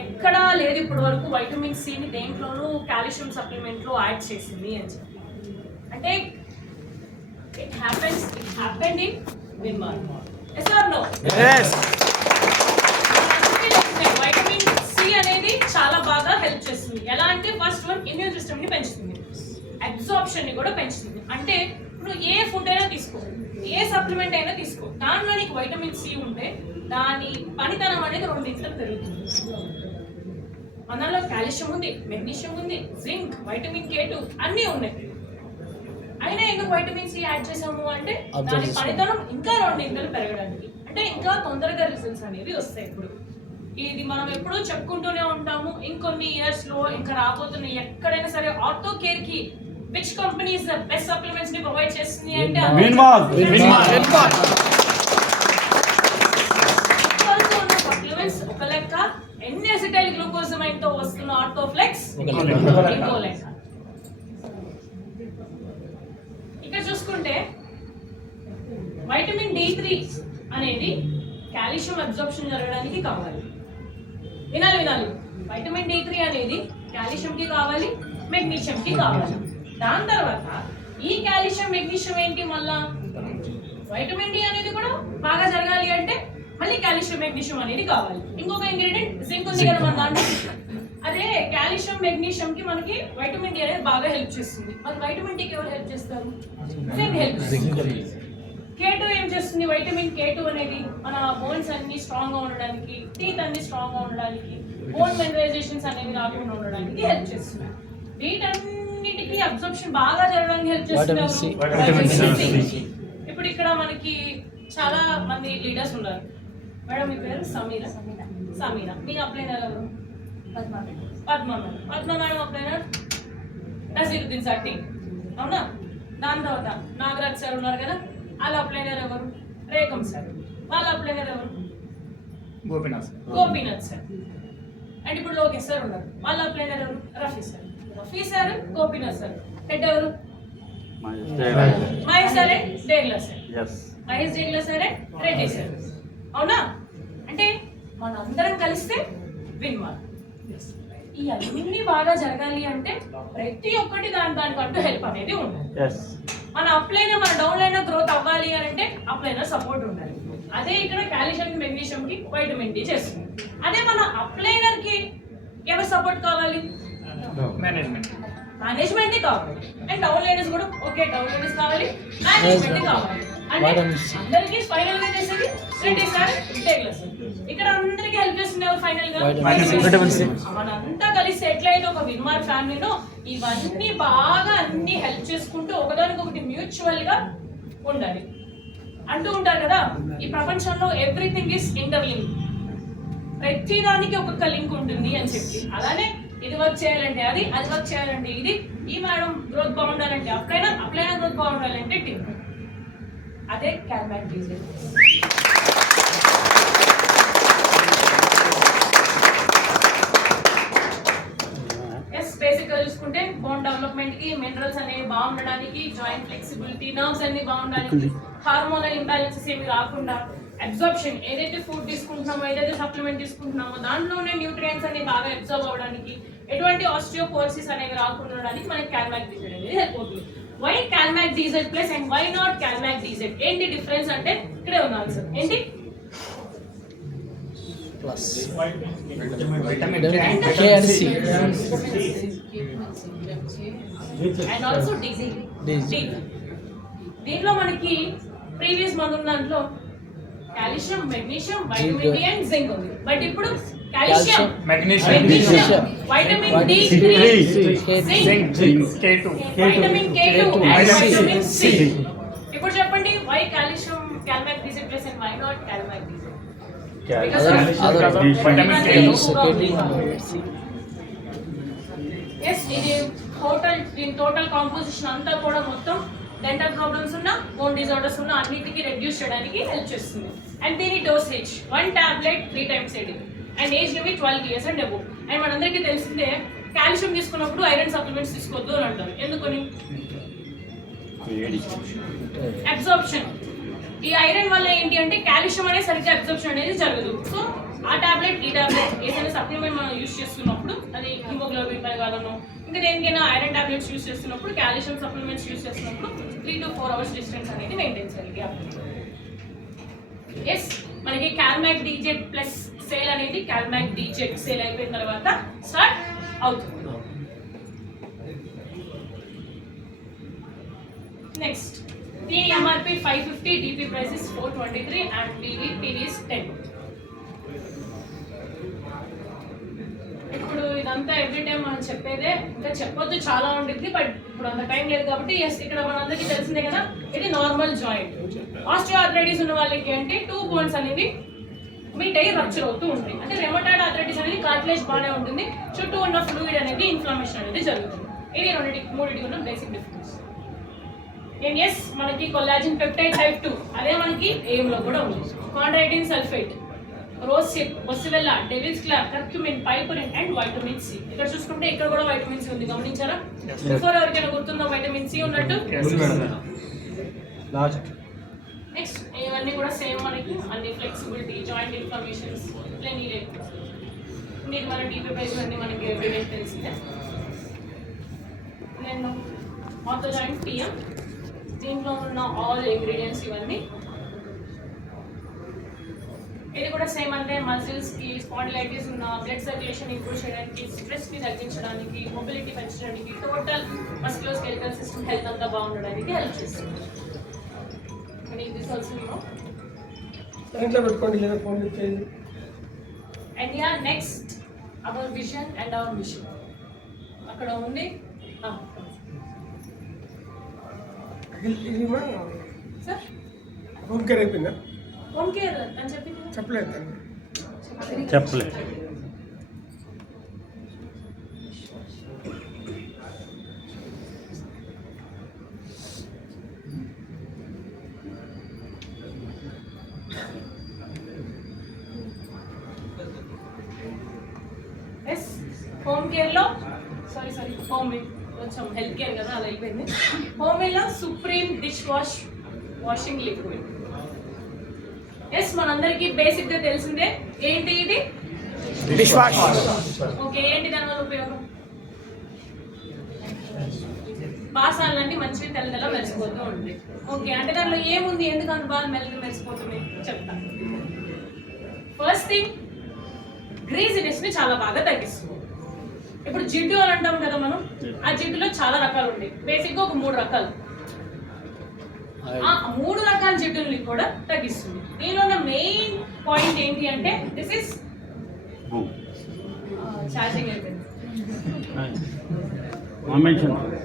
ఎక్కడా లేదు ఇప్పటి వరకు వైటమిన్ Cని దేంట్లోనూ కాల్షియం సప్లిమెంట్లో యాడ్ చేసింది అని చెప్పి. అంటే it happened in webinar. Yes or no? Vitamin C అనేది చాలా బాగా హెల్ప్ చేస్తుంది. ఎలా అంటే ఫస్ట్ వన్ ఇమ్యూన్ సిస్టమ్ని పెంచుతుంది, అబ్జార్ప్షన్ని కూడా పెంచుతుంది. అంటే నువ్వు ఏ ఫుడ్ అయినా తీసుకో, ఏ సప్లిమెంట్ అయినా తీసుకో, దాంట్లో నీకు వైటమిన్ C ఉంటే దాని పనితనం అనేది 2 ఇంతలు పెరుగుతుంది. మనలో కాల్షియం ఉంది, మెగ్నీషియం ఉంది, జింక్, వైటమిన్ K2 అన్నీ ఉన్నాయి. అయినా ఎందుకు వైటమిన్ C యాడ్ చేసాము అంటే దాని పనితనం ఇంకా 2 ఇంతలు పెరగడానికి, అంటే ఇంకా తొందరగా రిజల్ట్స్ అనేవి వస్తాయి. ఇప్పుడు ఇది మనం ఎప్పుడూ చెప్పుకుంటూనే ఉంటాము, ఇంకొన్ని ఇయర్స్ లో ఇంకా రాబోతున్నాయి. ఎక్కడైనా సరే ఆర్థో కేర్ కి which company is the best supplements ని ప్రొవైడ్ చేస్తుంది అంటే సప్లిమెంట్స్ ఒక లెక్క, ఎన్ఎసిటైల్ గ్లూకోజమైన్ తో వస్తున్న ఆర్థోఫ్లెక్స్ ఇంకో లెక్క. ఇక్కడ చూసుకుంటే వైటమిన్ D3 అనేది కాల్షియం అబ్జార్ప్షన్ జరగడానికి కావాలి. వినాలి, వైటమిన్ D3 అనేది కాల్షియంకి కావాలి, మెగ్నీషియంకి కావాలి. దాని తర్వాత ఈ కాల్షియం మెగ్నీషియం ఏంటి, మళ్ళా వైటమిన్ D అనేది కూడా బాగా జరగాలి అంటే మళ్ళీ కాల్షియం మెగ్నీషియం అనేది కావాలి. ఇంకొక ఇంగ్రీడియంట్ జింక్ ఉంది కదా మన దాంట్లో, అదే కాల్షియం మెగ్నీషియం కి మనకి వైటమిన్ D అనేది బాగా హెల్ప్ చేస్తుంది. మరి వైటమిన్ Dకి ఎవరు హెల్ప్ చేస్తారు? Zinc help. K2 ఏం చేస్తుంది? వైటమిన్ K2 అనేది మన బోన్స్ అన్ని స్ట్రాంగ్ గా ఉండడానికి, టీత్ అన్ని స్ట్రాంగ్ గా ఉండడానికి, బోన్ మినరలైజేషన్స్ అనేవి రాకుండా ఉండడానికి హెల్ప్ చేస్తుంది. వీటన్నిటికీ అబ్జార్ప్షన్ బాగా జరగడానికి హెల్ప్ చేస్తుంది. ఇప్పుడు ఇక్కడ మనకి చాలా మంది లీడర్స్ ఉన్నారు. మేడం మీ పేరు సమీరా. మీ అప్లైనర్ ఎవరు? Padma madam upliner Naseeruddin sir టీ, అవునా? దాని తర్వాత నాగరాజ్ సార్ ఉన్నారు కదా, వాళ్ళ అప్లైనర్ ఎవరు? రేఖం సార్. వాళ్ళ అప్లైనర్ ఎవరు? గోపీనాథ్ సార్. అండ్ ఇప్పుడు లోకేష్ సార్ ఉన్నారు, వాళ్ళ అప్లైనర్ ఎవరు? Rafi sir, Gopinath sir. Head ఎవరు? మహేష్ సారే, డేగ్లా సార్. మహేష్ డేగ్లా సారే, రెడ్డి సార్. అవునా? అంటే మనందరం కలిస్తే విన్మార్. ఈ అన్ని బాగా జరగాలి అంటే ప్రతి ఒక్కటి దానికంటూ హెల్ప్ అనేది ఉండాలి. మన అప్లైనర్, మన డౌన్ లైనర్ గ్రోత్ అవ్వాలి అని అంటే అప్లైనర్ సపోర్ట్ ఉండాలి. అదే ఇక్కడ కాల్షియం కి, మెగ్నీషియం కి వైటమిన్ D చేస్తుంది. అదే మన అప్లైనర్ కి ఎవరు సపోర్ట్ కావాలి? మేనేజ్మెంట్ కావాలి. అండ్ డౌన్ లైనర్స్ కూడా ఓకే, డౌన్ లైనర్స్ కావాలి, మేనేజ్మెంట్ కావాలి. అంటే అందరికి ఫైనల్ గా చేసేది రెడ్డి సార్, డేగ్లా సార్. ఇక్కడ అందరికి హెల్ప్ చేస్తుంది ఎవరు ఫైనల్ గా? మనంతా కలిసి ఎట్లయితే ఒక విన్మార్ ఫ్యామిలీలో ఇవన్నీ బాగా అన్ని హెల్ప్ చేసుకుంటూ ఒకదానికొకటి మ్యూచువల్ గా ఉండాలి. అంటూ ఉంటారు కదా, ఈ ప్రపంచంలో ఎవ్రీథింగ్ ఈస్ ఇంటర్లింక్, ప్రతి దానికి ఒక్కొక్క లింక్ ఉంటుంది అని చెప్పి. అలానే ఇది వర్క్ చేయాలంటే అది వర్క్ చేయాలంటే ఇది, ఈ మేడం గ్రోత్ బాగుండాలంటే అప్లైనర్ గ్రోత్ బాగుండాలంటే టీమ్. అదే క్యాల్మాట్ డిజైన్. తీసుకుంటే బోన్ డెవలప్మెంట్ కి, మినరల్స్ అనేవి బాగుండడానికి, జాయింట్ ఫ్లెక్సిబిలిటీ, నర్వ్స్ అన్ని బాగుండడానికి, హార్మోనల్ ఇంబ్యాలెన్సెస్ ఏమి రాకుండా, అబ్జార్ప్షన్ ఏదైతే ఫుడ్ తీసుకుంటున్నామో, ఏదైతే సప్లిమెంట్ తీసుకుంటున్నామో దాంట్లోనే న్యూట్రియంట్స్ అన్ని బాగా అబ్జర్వ్ అవ్వడానికి, ఎటువంటి ఆస్టియోపోరోసిస్ అనేవి రాకుండా ఉండడానికి మనకి క్యాల్మాక్ డిజైడ్ అనేది హెల్ప్ అవుతుంది. వై క్యాల్మాక్ డిజైడ్ ప్లస్ అండ్ వై నాట్ క్యాల్మాక్ డిజైడ్? ఏంటి డిఫరెన్స్ అంటే ఇక్కడే ఉంది ఆన్సర్. ఏంటి? Plus vitamin K and C. And also D. దీంట్లో మనకి ప్రీవియస్ మంత్ ఉన్న దాంట్లో calcium, magnesium, vitamin D and zinc ఉంది. బట్ ఇప్పుడు calcium, magnesium, vitamin D three, K2 vitamin K2 and C. Vitamin C. ఇప్పుడు చెప్పండి, వై కాల్షియం క్యాల్మాక్ డిజైడ్ ప్లస్ అండ్ వై నాట్ క్యాల్మాక్ డిజైడ్? ఎస్, ఇది టోటల్ కాంపోజిషన్ అంతా కూడా మొత్తం డెంటల్ ప్రాబ్లమ్స్ ఉన్న, బోన్ డిజార్డర్స్ ఉన్న అన్నిటికీ రెడ్యూస్ చేయడానికి హెల్ప్ చేస్తుంది. అండ్ దీని dosage 1 tablet 3 times a day and age limit 12 years and above. And మనందరికీ తెలిసిందే కాల్షియం తీసుకున్నప్పుడు ఐరన్ సప్లిమెంట్స్ తీసుకోవద్దు అని అంటారు. ఎందుకని? అబ్జార్ప్షన్. ఈ ఐరన్ వల్ల ఏంటి అంటే కాల్షియం అనేది సరిగ్గా అబ్జార్ప్షన్ అనేది జరగదు. సో ఆ టాబ్లెట్, ఈ టాబ్లెట్ ఏదైనా సప్లిమెంట్ మనం యూస్ చేస్తున్నప్పుడు, అది హిమోగ్లోబిన్ పెరగాలను, ఇంకా దేనికైనా ఐరన్ టాబ్లెట్స్ యూస్ చేస్తున్నప్పుడు, కాల్షియం సప్లిమెంట్స్ యూస్ చేస్తున్నప్పుడు 3 to 4 hours డిస్టెన్స్ అనేది మెయింటైన్ చేయాలి. ఎస్, మనకి క్యాల్మాక్ డిజెడ్ ప్లస్ సేల్ అనేది క్యాల్మాక్ డిజెడ్ సేల్ అయిపోయిన తర్వాత స్టార్ట్ అవుతుంది. నెక్స్ట్, దీని MRP 550, DP price is 423 and PV is 10. ఇప్పుడు ఇదంతా ఎవ్రీ టైం మనం చెప్పేదే, ఇంకా చెప్పొద్దు చాలా ఉంటుంది, బట్ ఇప్పుడు అంత టైం లేదు కాబట్టి ఎస్, ఇక్కడ మనందరికీ తెలిసిందే కదా, ఇది నార్మల్ జాయింట్. ఆస్టియోఆర్థరైటిస్ ఉన్న వాళ్ళకి అంటే 2 bones అనేవి మీట్ అయ్యి రప్చర్ అవుతూ ఉంటాయి. అంటే రెమటాయిడ్ ఆర్థరైటిస్ అనేది కార్టిలేజ్ బాగానే ఉంటుంది, చుట్టూ ఉన్న ఫ్లూయిడ్ అనేది ఇన్ఫ్లమేషన్ అనేది జరుగుతుంది. ఇది మూడింటికి ఉన్న బేసిక్ డిఫరెన్స్. అండ్ ఎస్, మనకి కొల్లాజిన్ పెప్టైడ్ టైప్ 2 అదే మనకి ఏఎం లో కూడా ఉంది. కాండ్రైటిన్ సల్ఫేట్, రోసిప్, boswellia, devil's claw, curcumin, piperine and vitamin C. ఇక్కడ చూసుకుంటే ఇక్కడ కూడా వైటమిన్ సి ఉంది, గమనించారా? బిఫోర్ ఎవరికైనా గుర్తుందా వైటమిన్ సి ఉన్నట్టు? నెక్స్ట్, ఇవన్నీ కూడా సేమ్ మనకి అన్ని ఫ్లెక్సిబిలిటీ, జాయింట్ ఇన్ఫర్మేషన్స్ ఇవన్నీ లేకుండా ఇది మన డీపీ ప్రైస్ అన్ని మనకి ఎవ్రీడే తెలిసిందే. నేను ఆర్థో జాయింట్ టీఎం, దీంట్లో ఉన్న ఆల్ ఇంగ్రీడియంట్స్ ఇవన్నీ. ఇది కూడా సేమ్ అంటే మజిల్స్ కి, స్పాండిలైటిస్ ఉన్న బ్లడ్ సర్క్యులేషన్ ఇంప్రూవ్ చేయడానికి, స్ట్రెస్ ని తగ్గించడానికి, మొబిలిటీ పెంచడానికి, టోటల్ మస్క్యులోస్కెలిటల్ సిస్టమ్ హెల్త్ అంతా బాగుండడానికి హెల్ప్ చేస్తుంది. This also you know. ఇంట్లో పెట్టుకోండి లేదా ఫోన్ చేయండి. And yeah, next our vision and our mission అక్కడ ఉంది. సార్, హోమ్ కేర్ అయిపోయిందా? హోమ్ కేర్ అని చెప్పింది చెప్పలేదు. ఎస్, హోమ్ కేర్లో హోమ్ కొంచెం హెల్త్ కేర్ కదా అది అయిపోయింది. హోమ్ లో supreme dish washing liquid. Yes, మనందరికీ బేసిక్ గా తెలిసిందే. ఏంటి ఇది? Dish wash. ఓకే, ఏంటి దానివల్ల ఉపయోగం? బాసాలన్నీ మంచిగా తెల్ల మెరిసిపోతూ ఉంటాయి. ఓకే, అంటే దానిలో ఏముంది, ఎందుకు అంత బాగా మెరిసిపోతుంది చెప్తాను. ఫస్ట్ థింగ్, గ్రీజినెస్ ని చాలా బాగా తగ్గిస్తుంది. ఇప్పుడు జిడ్డు అని అంటాం కదా మనం, ఆ జిడ్డులో చాలా రకాలు ఉంటాయి. బేసిక్ గా ఒక 3 రకాలు. ఆ 3 రకాల జిడ్డుల్ని కూడా తగ్గిస్తుంది. దీనిలో ఉన్న మెయిన్ పాయింట్ ఏంటి అంటే దిస్ ఇస్ ఛార్జింగ్ అయిపోయింది.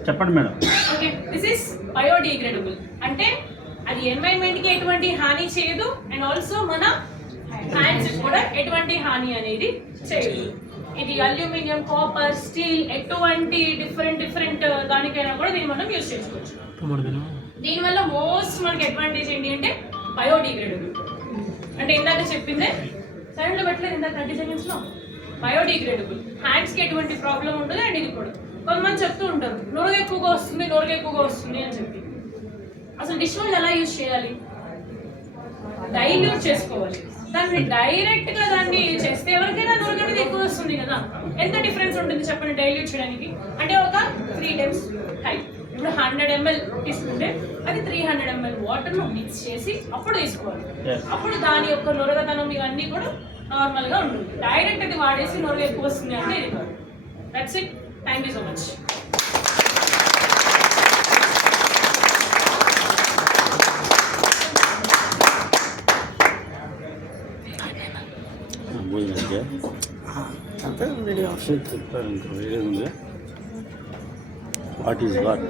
చెప్పండి madam. Okay, this is biodegradable. అంటే అది ఎన్వైరన్మెంట్ కి ఎటువంటి హాని చేయదు అండ్ ఆల్సో మన హ్యాండ్స్ కూడా ఎటువంటి హాని అనేది చేయదు. ఇది అల్యూమినియం, కాపర్, స్టీల్ ఎటువంటి డిఫరెంట్ దానికైనా కూడా దీన్ని మనం యూజ్ చేసుకోవచ్చు. దీనివల్ల మోస్ట్ మనకి అడ్వాంటేజ్ ఏంటి అంటే బయోడిగ్రేడబుల్. అంటే ఇందాక చెప్పిందే సైలెంట్లో పెట్టలేదు, ఇందాక 30 seconds లో బయోడిగ్రేడబుల్. హ్యాండ్స్కి ఎటువంటి ప్రాబ్లం ఉండదు అండ్ ఇది కూడా కొంతమంది చెప్తూ ఉంటారు నొరగ ఎక్కువగా వస్తుంది అని చెప్పి. అసలు డిష్ వాష్ ఎలా యూజ్ చేయాలి? డైల్యూట్ చేసుకోవాలి. దాన్ని డైరెక్ట్ గా దాన్ని చేస్తే ఎవరికైనా నొరగ అనేది ఎక్కువ వస్తుంది కదా. ఎంత డిఫరెన్స్ ఉంటుంది చెప్పండి డైల్యూట్ చేయడానికి? అంటే ఒక 3 times హై. ఇప్పుడు 100 ml తీసుకుంటే అది 300 ml వాటర్ ను మిక్స్ చేసి అప్పుడు తీసుకోవాలి. అప్పుడు దాని యొక్క నొరగతనం ఇవన్నీ కూడా నార్మల్ గా ఉంటుంది. డైరెక్ట్ అది వాడేసి నొరగ ఎక్కువ వస్తుంది అంటే ఇది కాదు. That's it. Thank you so much. అంటే వీడియో చెప్పారు ఇంకా వేరే ఉంది వాట్ ఈజ్ వాట్